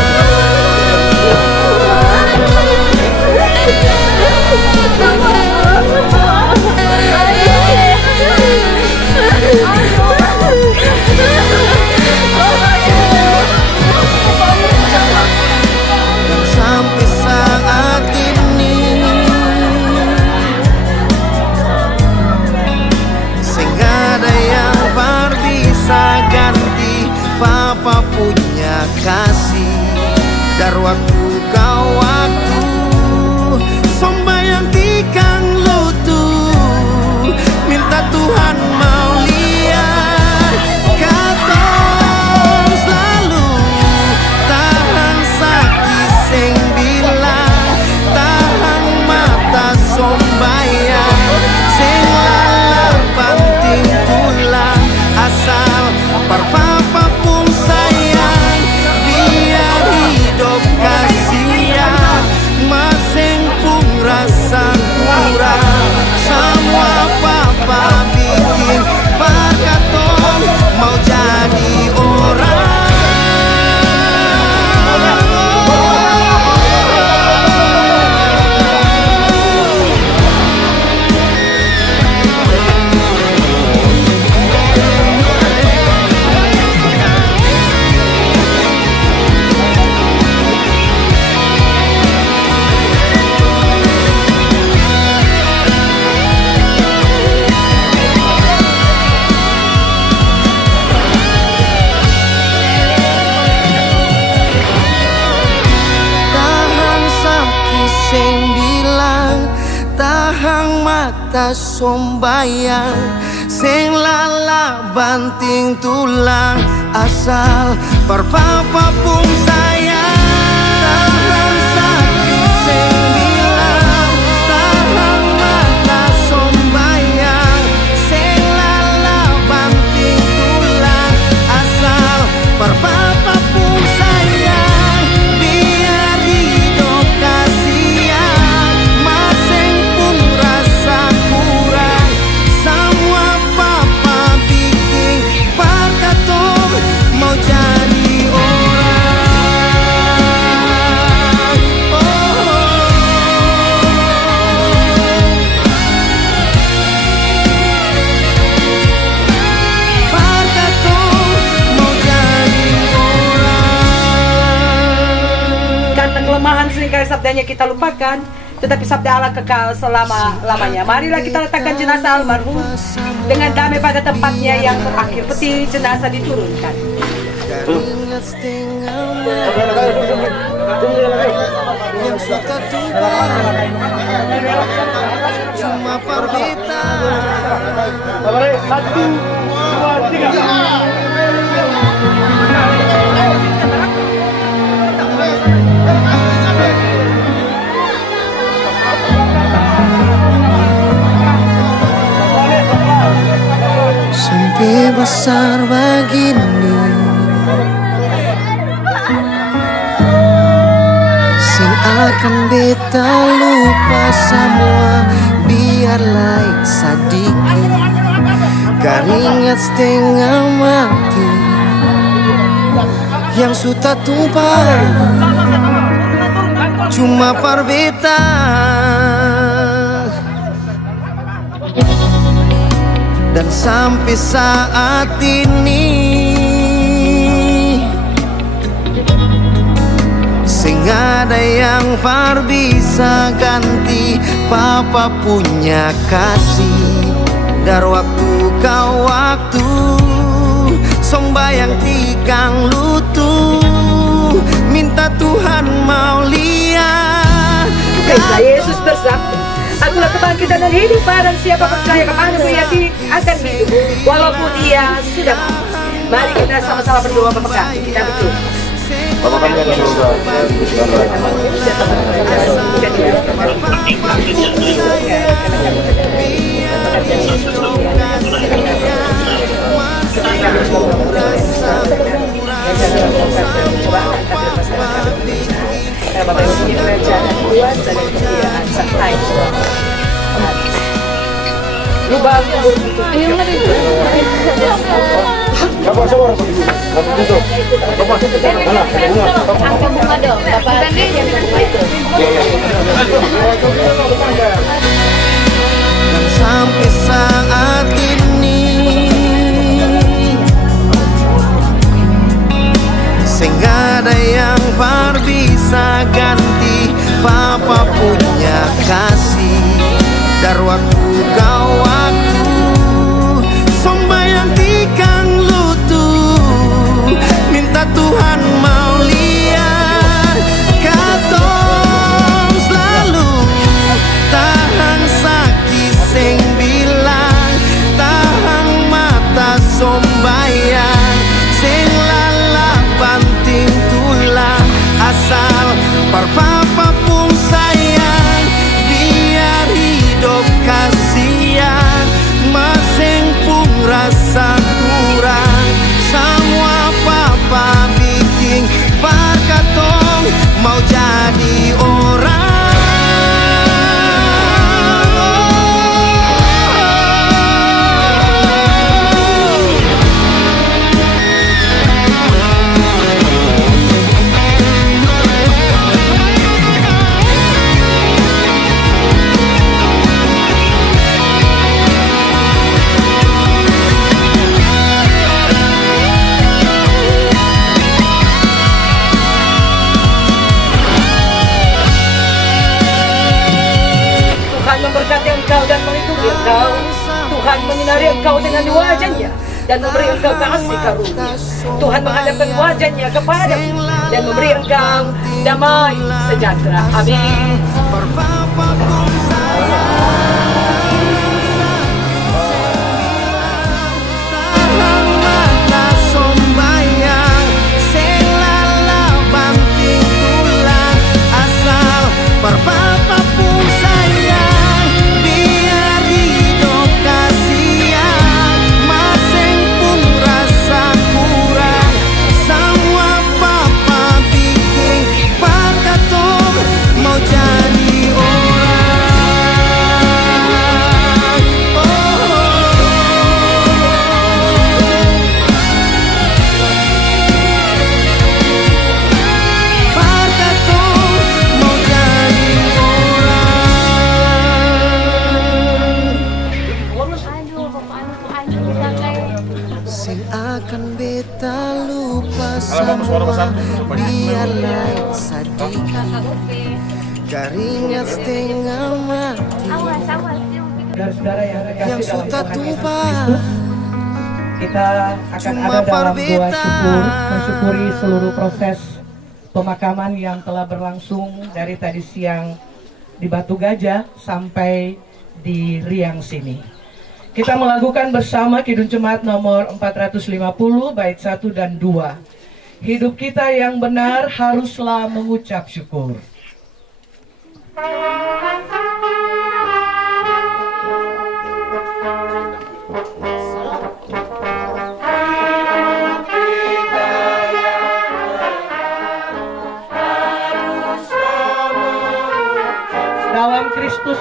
Dan sampai saat ini sing ada yang par bisa ganti papa punya kasih. Dari waktu ke waktu sombayang tikang lutu, minta Tuhan mau lihat katong selalu tahan sakit sing bilang, tahan mata sombayang sing lala banting tulang, asal par papa pun sayang, biar hidup kasihan, masing pun rasa kurang, semua papa bikin par katong mau jadi orang. Tahan sakit sing bilang, tahan mata sombayang sing lala banting tulang, asal par papa pun sayang. Tahan sakit sing bilang, tahan mata sombayang sing lala banting tulang, asal par papa pun sayang, biar hidup kasihan, masing pun rasa kurang, semua papa bikin par katong mau jadi orang. Par katong mau jadi orang. Karena kelemahan seringkali sabdanya kita lupakan, tetapi sabda Allah kekal selama-lamanya. Marilah kita letakkan jenazah almarhum dengan damai pada tempatnya yang terakhir. Peti jenazah diturunkan. Keringat setengah mati yang suka tumpah cuma par beta. Sampai besar begini, sing akan beta lupa semua, biarlah sedikit keringat setengah mati yang sudah tumpah cuma par beta. Dan sampai saat ini sing ada yang par bisa ganti papa punya kasih. Dari waktu ke waktu sombayang tikang lutu, minta Tuhan mau lihat. Kristus Yesus bersabda, akulah kebangkitan dan hidup, barang siapa percaya kepadaku yakini akan hidup walaupun ia sudah mati. Mari kita sama-sama berdoa memegang kita betul. Bapa kami yang di surga, Lubang kubur itu. Sabar. Tutup. Angkat bunga dong, Bapak. Dan sampai saat ini sing ada yang par bisa ganti papa punya kasih. Dari waktu ke waktu sombayang tikang lutu, minta Tuhan mau lihat. Katong selalu tahan sakit sing bilang, tahan mata sombayang sing lala banting tulang, asal parpapa pun sayang, biar hidup kasihan, masing pun rasa kurang. Semua papa bikin parkatong mau jadi orang. Tuhan memberkati engkau dan melindungi engkau. Tuhan menyinari engkau dengan wajah-Nya dan memberi engkau kasih karunia. Tuhan menghadapkan wajah-Nya kepadamu dan memberi engkau damai sejahtera. Amin. Papa pun sayang, biar hidup kasihan, masing pun rasa kurang. Semua papa bikin parkatong mau jadi orang. Parkatong mau jadi sing akan beta lupa semua, biarlah sedikit keringat setengah mati Saudara-saudara yang yang terkasih sudah dalam Tuhan Yesus tumpah Kristus, kita akan cuma ada dalam parbeta. doa syukur, mensyukuri seluruh proses pemakaman yang telah berlangsung dari tadi siang di Batu Gajah sampai di Riang sini. Kita melakukan bersama Kidung Jemaat nomor 450 bait 1 dan 2. Hidup kita yang benar haruslah mengucap syukur. Haruslah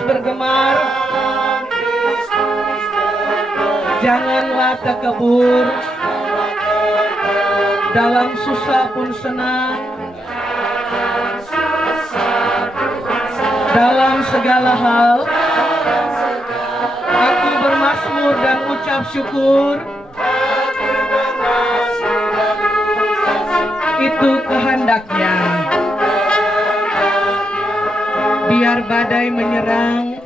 bergemar, janganlah takabur, dalam susah pun senang, dalam segala hal aku bermazmur dan ucap syukur. Itu kehendaknya. Biar badai menyerang,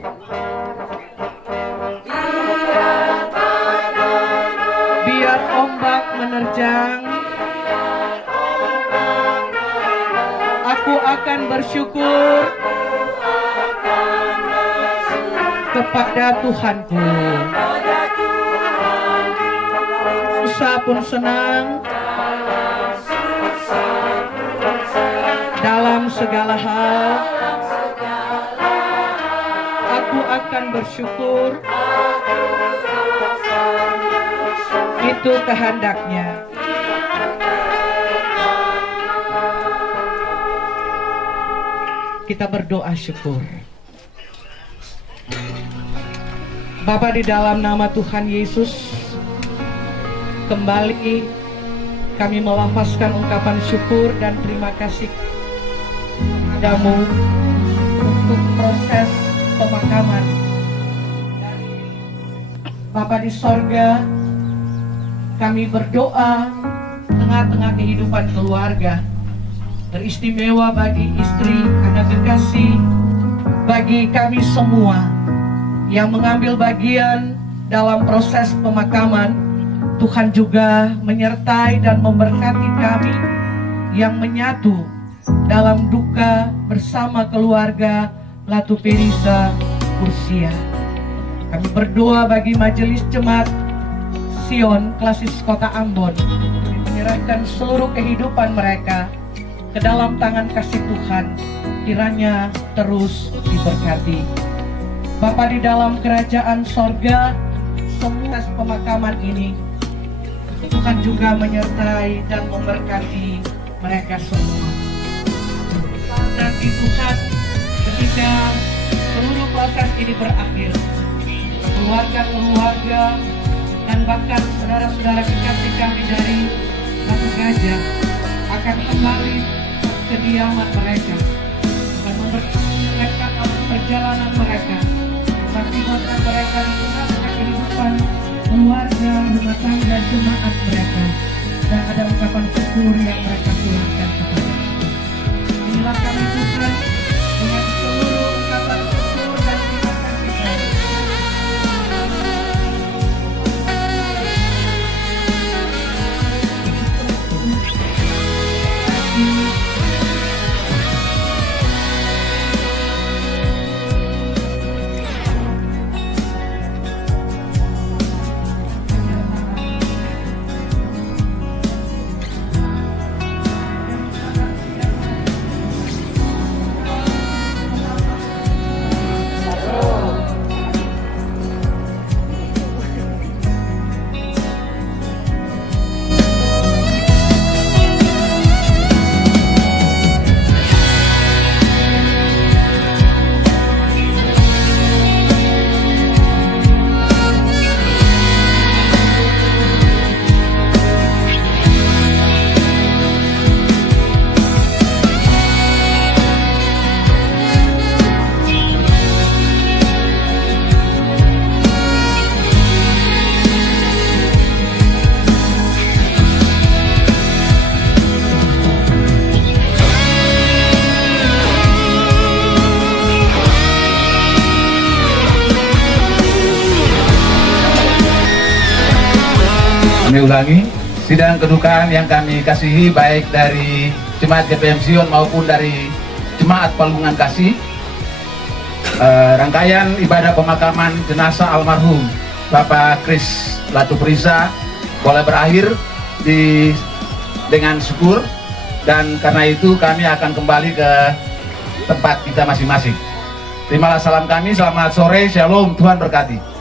biar ombak menerjang, aku akan bersyukur kepada Tuhanku. Susah pun senang, dalam segala hal aku akan bersyukur. Itu kehendaknya. Kita berdoa syukur. Bapa, di dalam nama Tuhan Yesus, kembali kami melafazkan ungkapan syukur dan terima kasih kepadamu untuk proses pemakaman dari Bapa di sorga. Kami berdoa tengah-tengah kehidupan keluarga, teristimewa bagi istri, anak kekasih, bagi kami semua yang mengambil bagian dalam proses pemakaman. Tuhan juga menyertai dan memberkati kami yang menyatu dalam duka bersama keluarga Latu Perisa Ursia. Kami berdoa bagi majelis jemaat Sion Klasis Kota Ambon, menyerahkan seluruh kehidupan mereka ke dalam tangan kasih Tuhan, kiranya terus diberkati. Bapa di dalam kerajaan sorga, semua pemakaman ini Tuhan juga menyertai dan memberkati mereka semua. Nanti Tuhan, ketika seluruh proses ini berakhir, keluarga-keluarga dan bahkan saudara-saudara kekasih kami dari Batu Gajah akan kembali ke kediaman mereka, akan memberkati mereka dalam perjalanan mereka, mengakibatkan mereka di tengah-tengah kehidupan keluarga, rumah tangga, jemaat mereka, dan ada ungkapan syukur yang mereka tularkan kepada Tuhan. Inilah kami Tuhan dengan seluruh ungkapan syukur dan terima kasih kami. Kami ulangi, sidang kedukaan yang kami kasihi baik dari Jemaat GPM Sion maupun dari Jemaat Palungan Kasih, rangkaian ibadah pemakaman jenazah almarhum Bapak Kris Latu Perisa boleh berakhir dengan syukur, dan karena itu kami akan kembali ke tempat kita masing-masing. Terimalah salam kami, selamat sore, shalom, Tuhan berkati.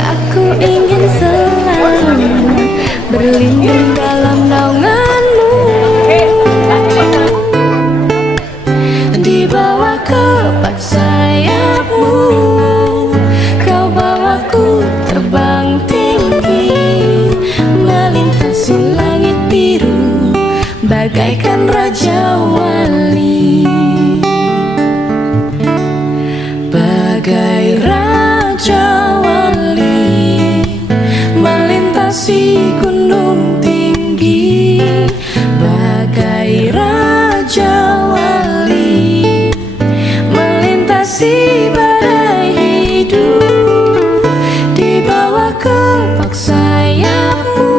Aku ingin selalu berlindung dalam naunganmu, di bawah kepak sayapmu. Kau bawaku terbang tinggi, melintasi langit biru bagaikan raja wali. Bagai raja wali melintasi gunung tinggi, bagai raja wali melintasi badai hidup, di bawah kepak sayapmu.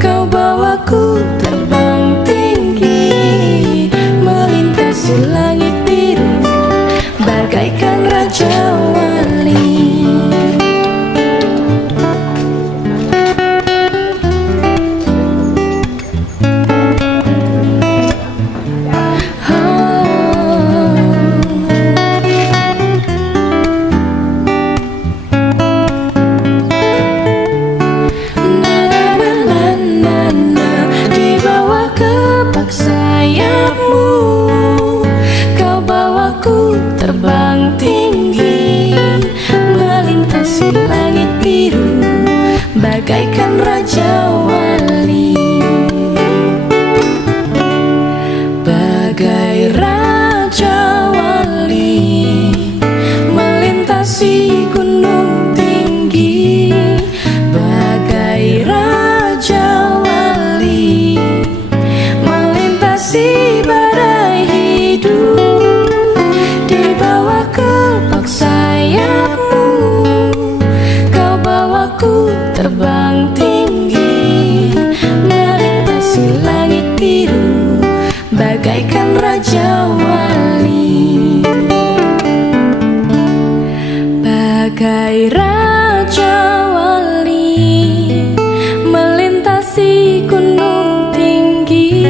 Kau bawaku terbang tinggi, melintasi langit biru bagaikan raja wali. Di bawah kepak sayapmu, kau bawaku terbang tinggi, melintasi langit biru bagaikan raja wali. Bagai raja wali melintasi gunung tinggi, bagai raja wali melintasi badai hidup, di bawah kepak sayapmu. Kau bawaku terbang tinggi, melintasi langit biru bagaikan raja wali. Bagai raja wali melintasi gunung tinggi,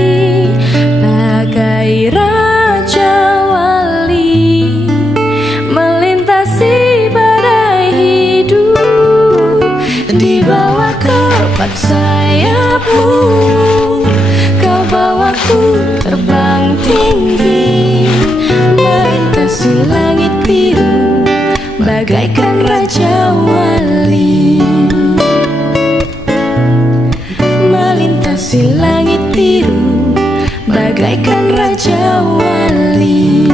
bagai raja wali melintasi badai hidup, di bawah kepak sayapmu. Kau bawaku terbang tinggi, melintasi langit biru bagaikan raja wali. Melintasi langit biru bagaikan raja wali.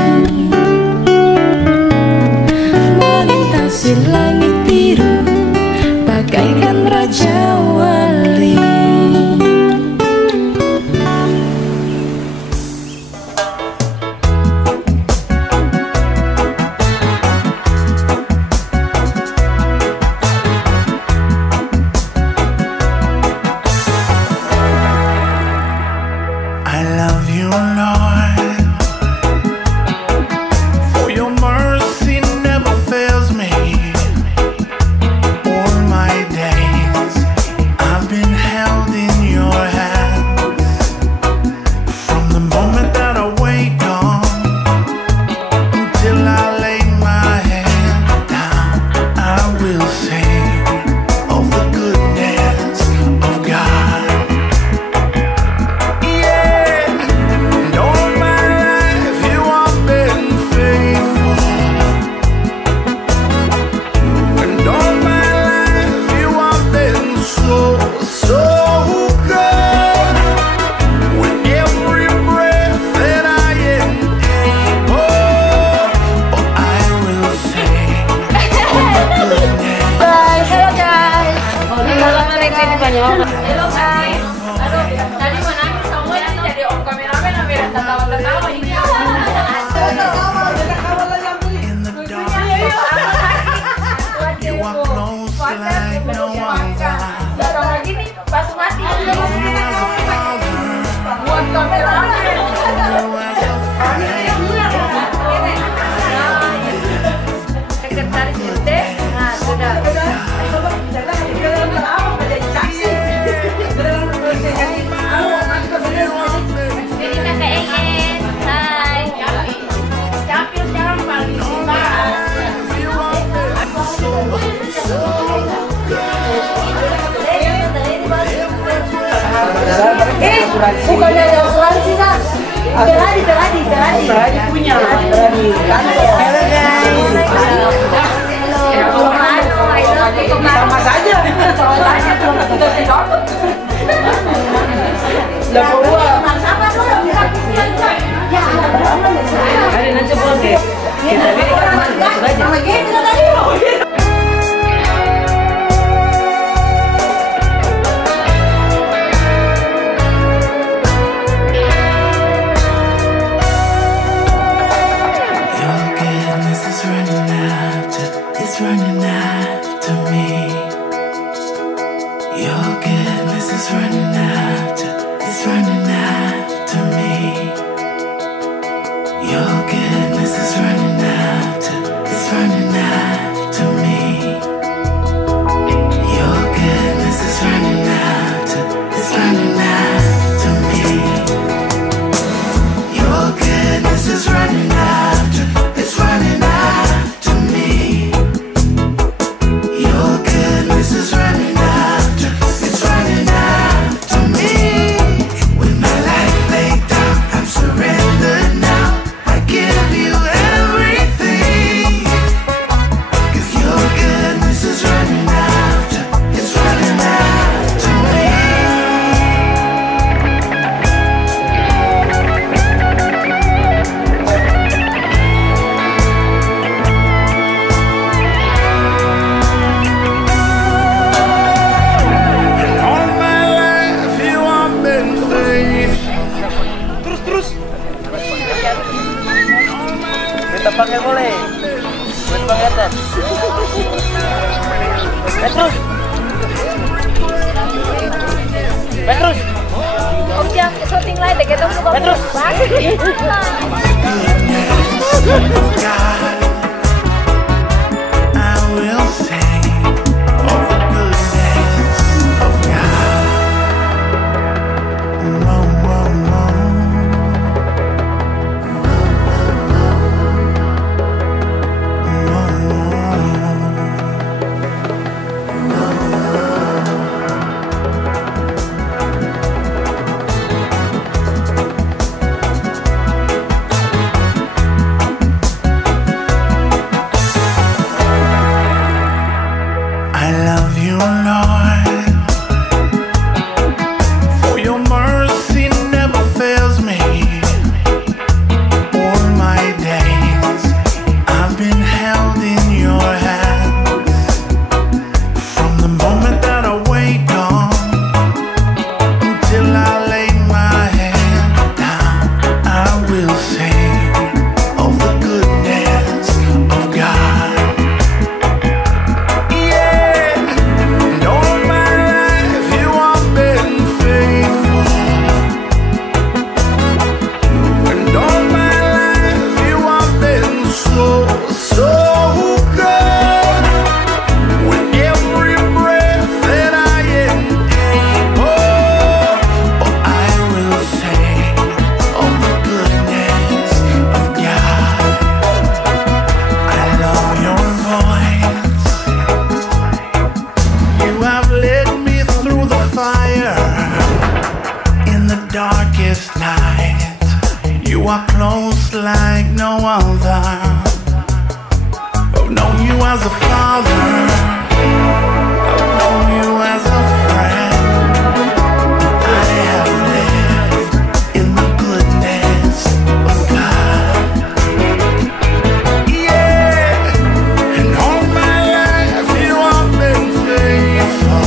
Melintasi langit biru bagaikan raja wali. Tadi menangis semua ini jadi om kameramen sampai tertawa-tertawa ini. Datang lagi nih pas mati. Buat kameramen. Sekretaris RT, nah sudah. Ini kakak Eyen, hai. Capil sekarang paling suka. Bukannya ada asuransi kan? Teradi punya. Teradi. Sama saja. Hari nanti boleh. Kita running after me. Your goodness is running after, it's running after me. Your goodness is running after, it's running after me. Your goodness is running after, it's running after me. Your goodness is running after, it's running after me. Your goodness is running after, it's running after me. With my life laid down, I'm surrendered now. I give you everything. 'Cause your goodness is running after, it's running after me. And all my life you have been faithful. Terus. Kita pakai boleh. Buat pengetan. Petrus. Om yang syuting lain deh, kita mau Petrus. I will sing of the goodness of God. Whoa, whoa, whoa. I love you, Lord, for your mercy never fails me. All my days I've been held in your hands. From the moment that I wake up until I lay my head down, I will sing of the goodness of God. And all my life you have been faithful. And all my life you have been so good. With every breath that I am able, I will sing of the goodness of God. I love your voice. You have led me through the fire in the darkest night. You are close like no other. I've known you as a father. I've known you as a friend. I have lived in the goodness of God. And all my life you have been faithful.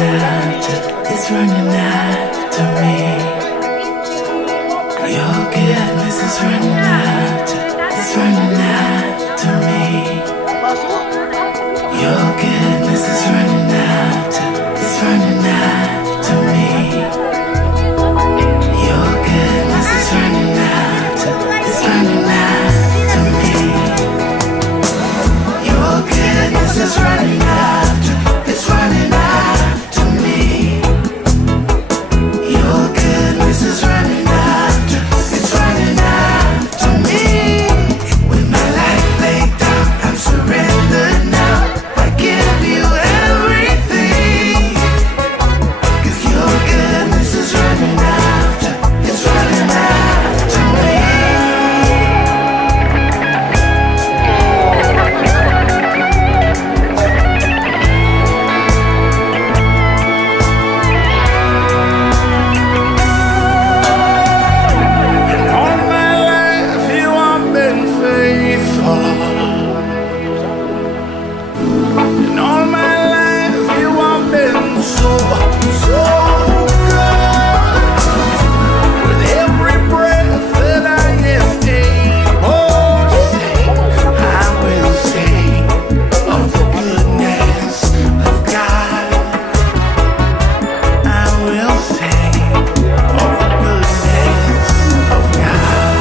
it's running after me. Your goodness is running after, it's running after me. Your goodness is running after, it's running after me. Your goodness is running after, it's running after me. Your goodness is running after, it's running after me. Your goodness is running after, it's running after me. With my life laid down, I'm surrendered now. I give you everything. 'Cause your goodness is running after, it's running after me. And all my life you have been faithful. And all my life you have been so, so good. With every breath that I am able to sing, I will sing of the goodness of God. I will sing of the goodness of God.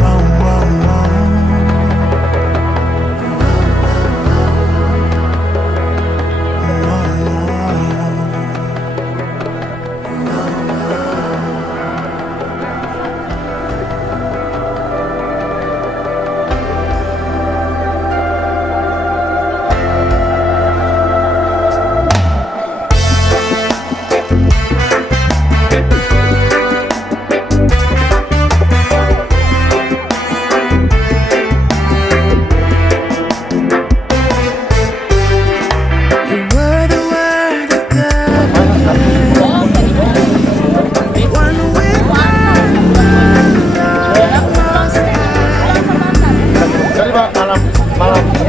Whoa, whoa, whoa. You were the word of God, one with God, Most High. Jadi Pak, malam Kakak.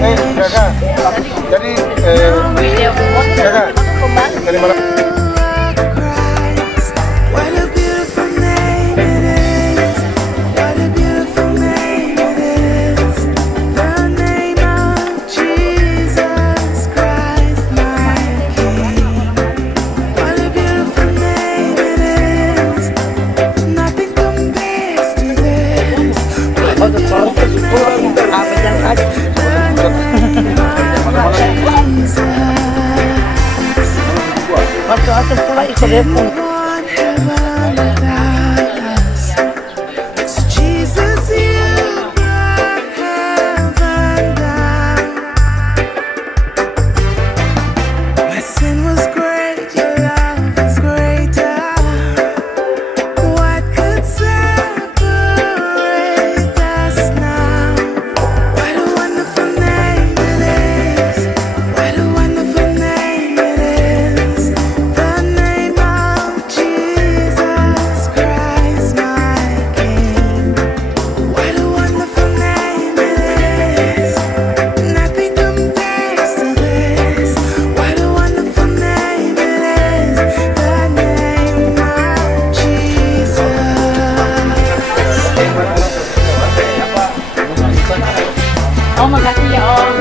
Jadi Kakak. Dari mana? What a beautiful name it is. What a beautiful name it is. The name of Jesus Christ, my King. What a beautiful name it is. Nothing compares to this. What a beautiful name it is. The name of Jesus. Everyone heaven without us. So Jesus, you brought heaven down. My sin was great, your love is greater. What could separate us now? What a wonderful name it is. What a wonderful name it is. The name of Jesus Christ, my King. What a wonderful name it is. Nothing compares to this. What a wonderful name it is. The name of Jesus. Oh, makasih ya Om.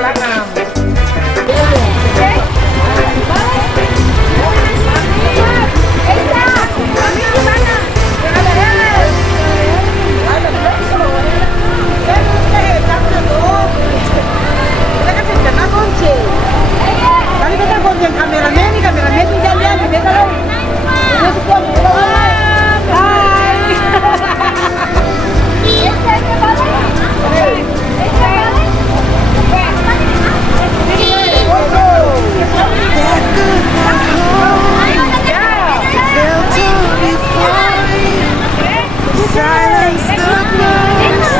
Silence the voice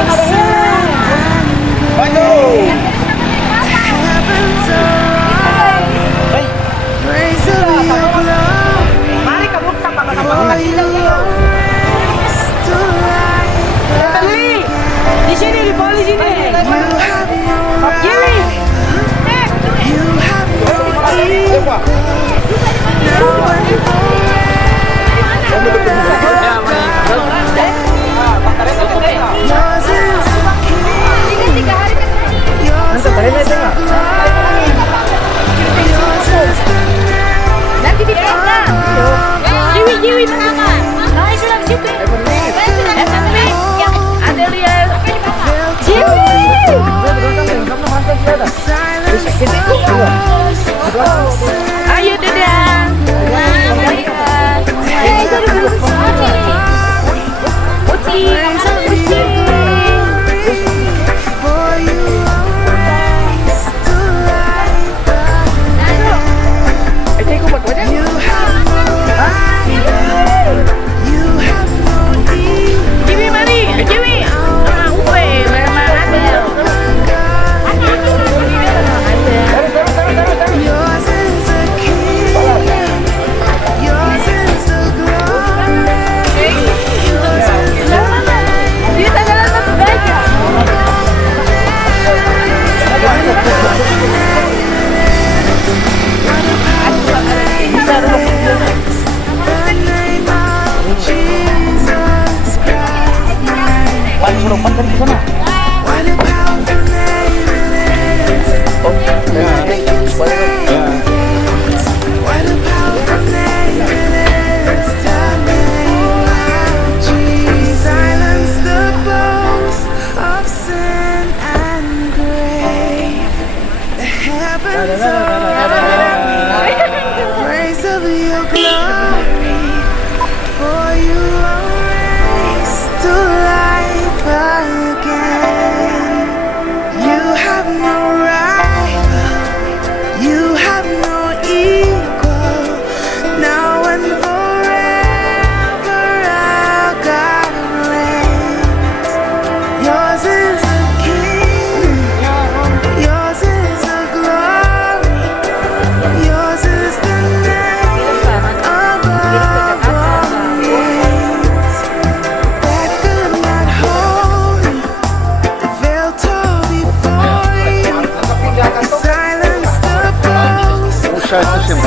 of sin and grave. Heavens are praise of your glory. For you raise to life again. You have your Nanti dipegang. Jiwi pertama. Nah, sudah di situ. Yang ada lihat. Jiwi. Ayo dadah. Praise of your glory, for you are raised to life again. You have no rival, you have no equal, now and forever our God reigns. Yours is the kingdom, yours is the glory, yours is the name above all names. That could not hold you, the veil tore before you, silence the boast of sin.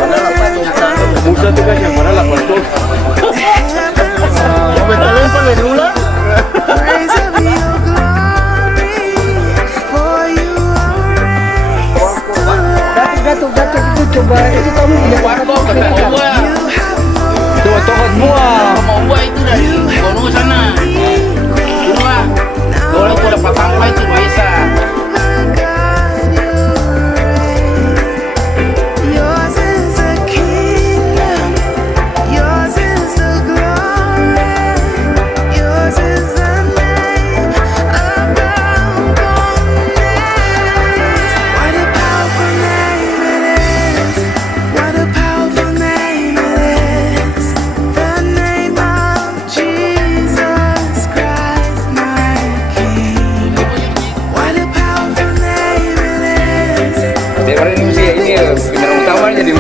Musa itu kan yang mana lah pastor. Betalin pengenula. Praise of your glory, for you are raised to life. Gatuk itu coba itu kamu punya warga kata Owa. Coba tokot mua. Owa itu dari Gunung sana. Cuma kalau udah patang itu bisa. Yours is the kingdom, yours is the glory, yours is the name above all names. What a powerful name it is, what a powerful name it is, the name of Jesus Christ my King. What a powerful name it is. Ini utama jadi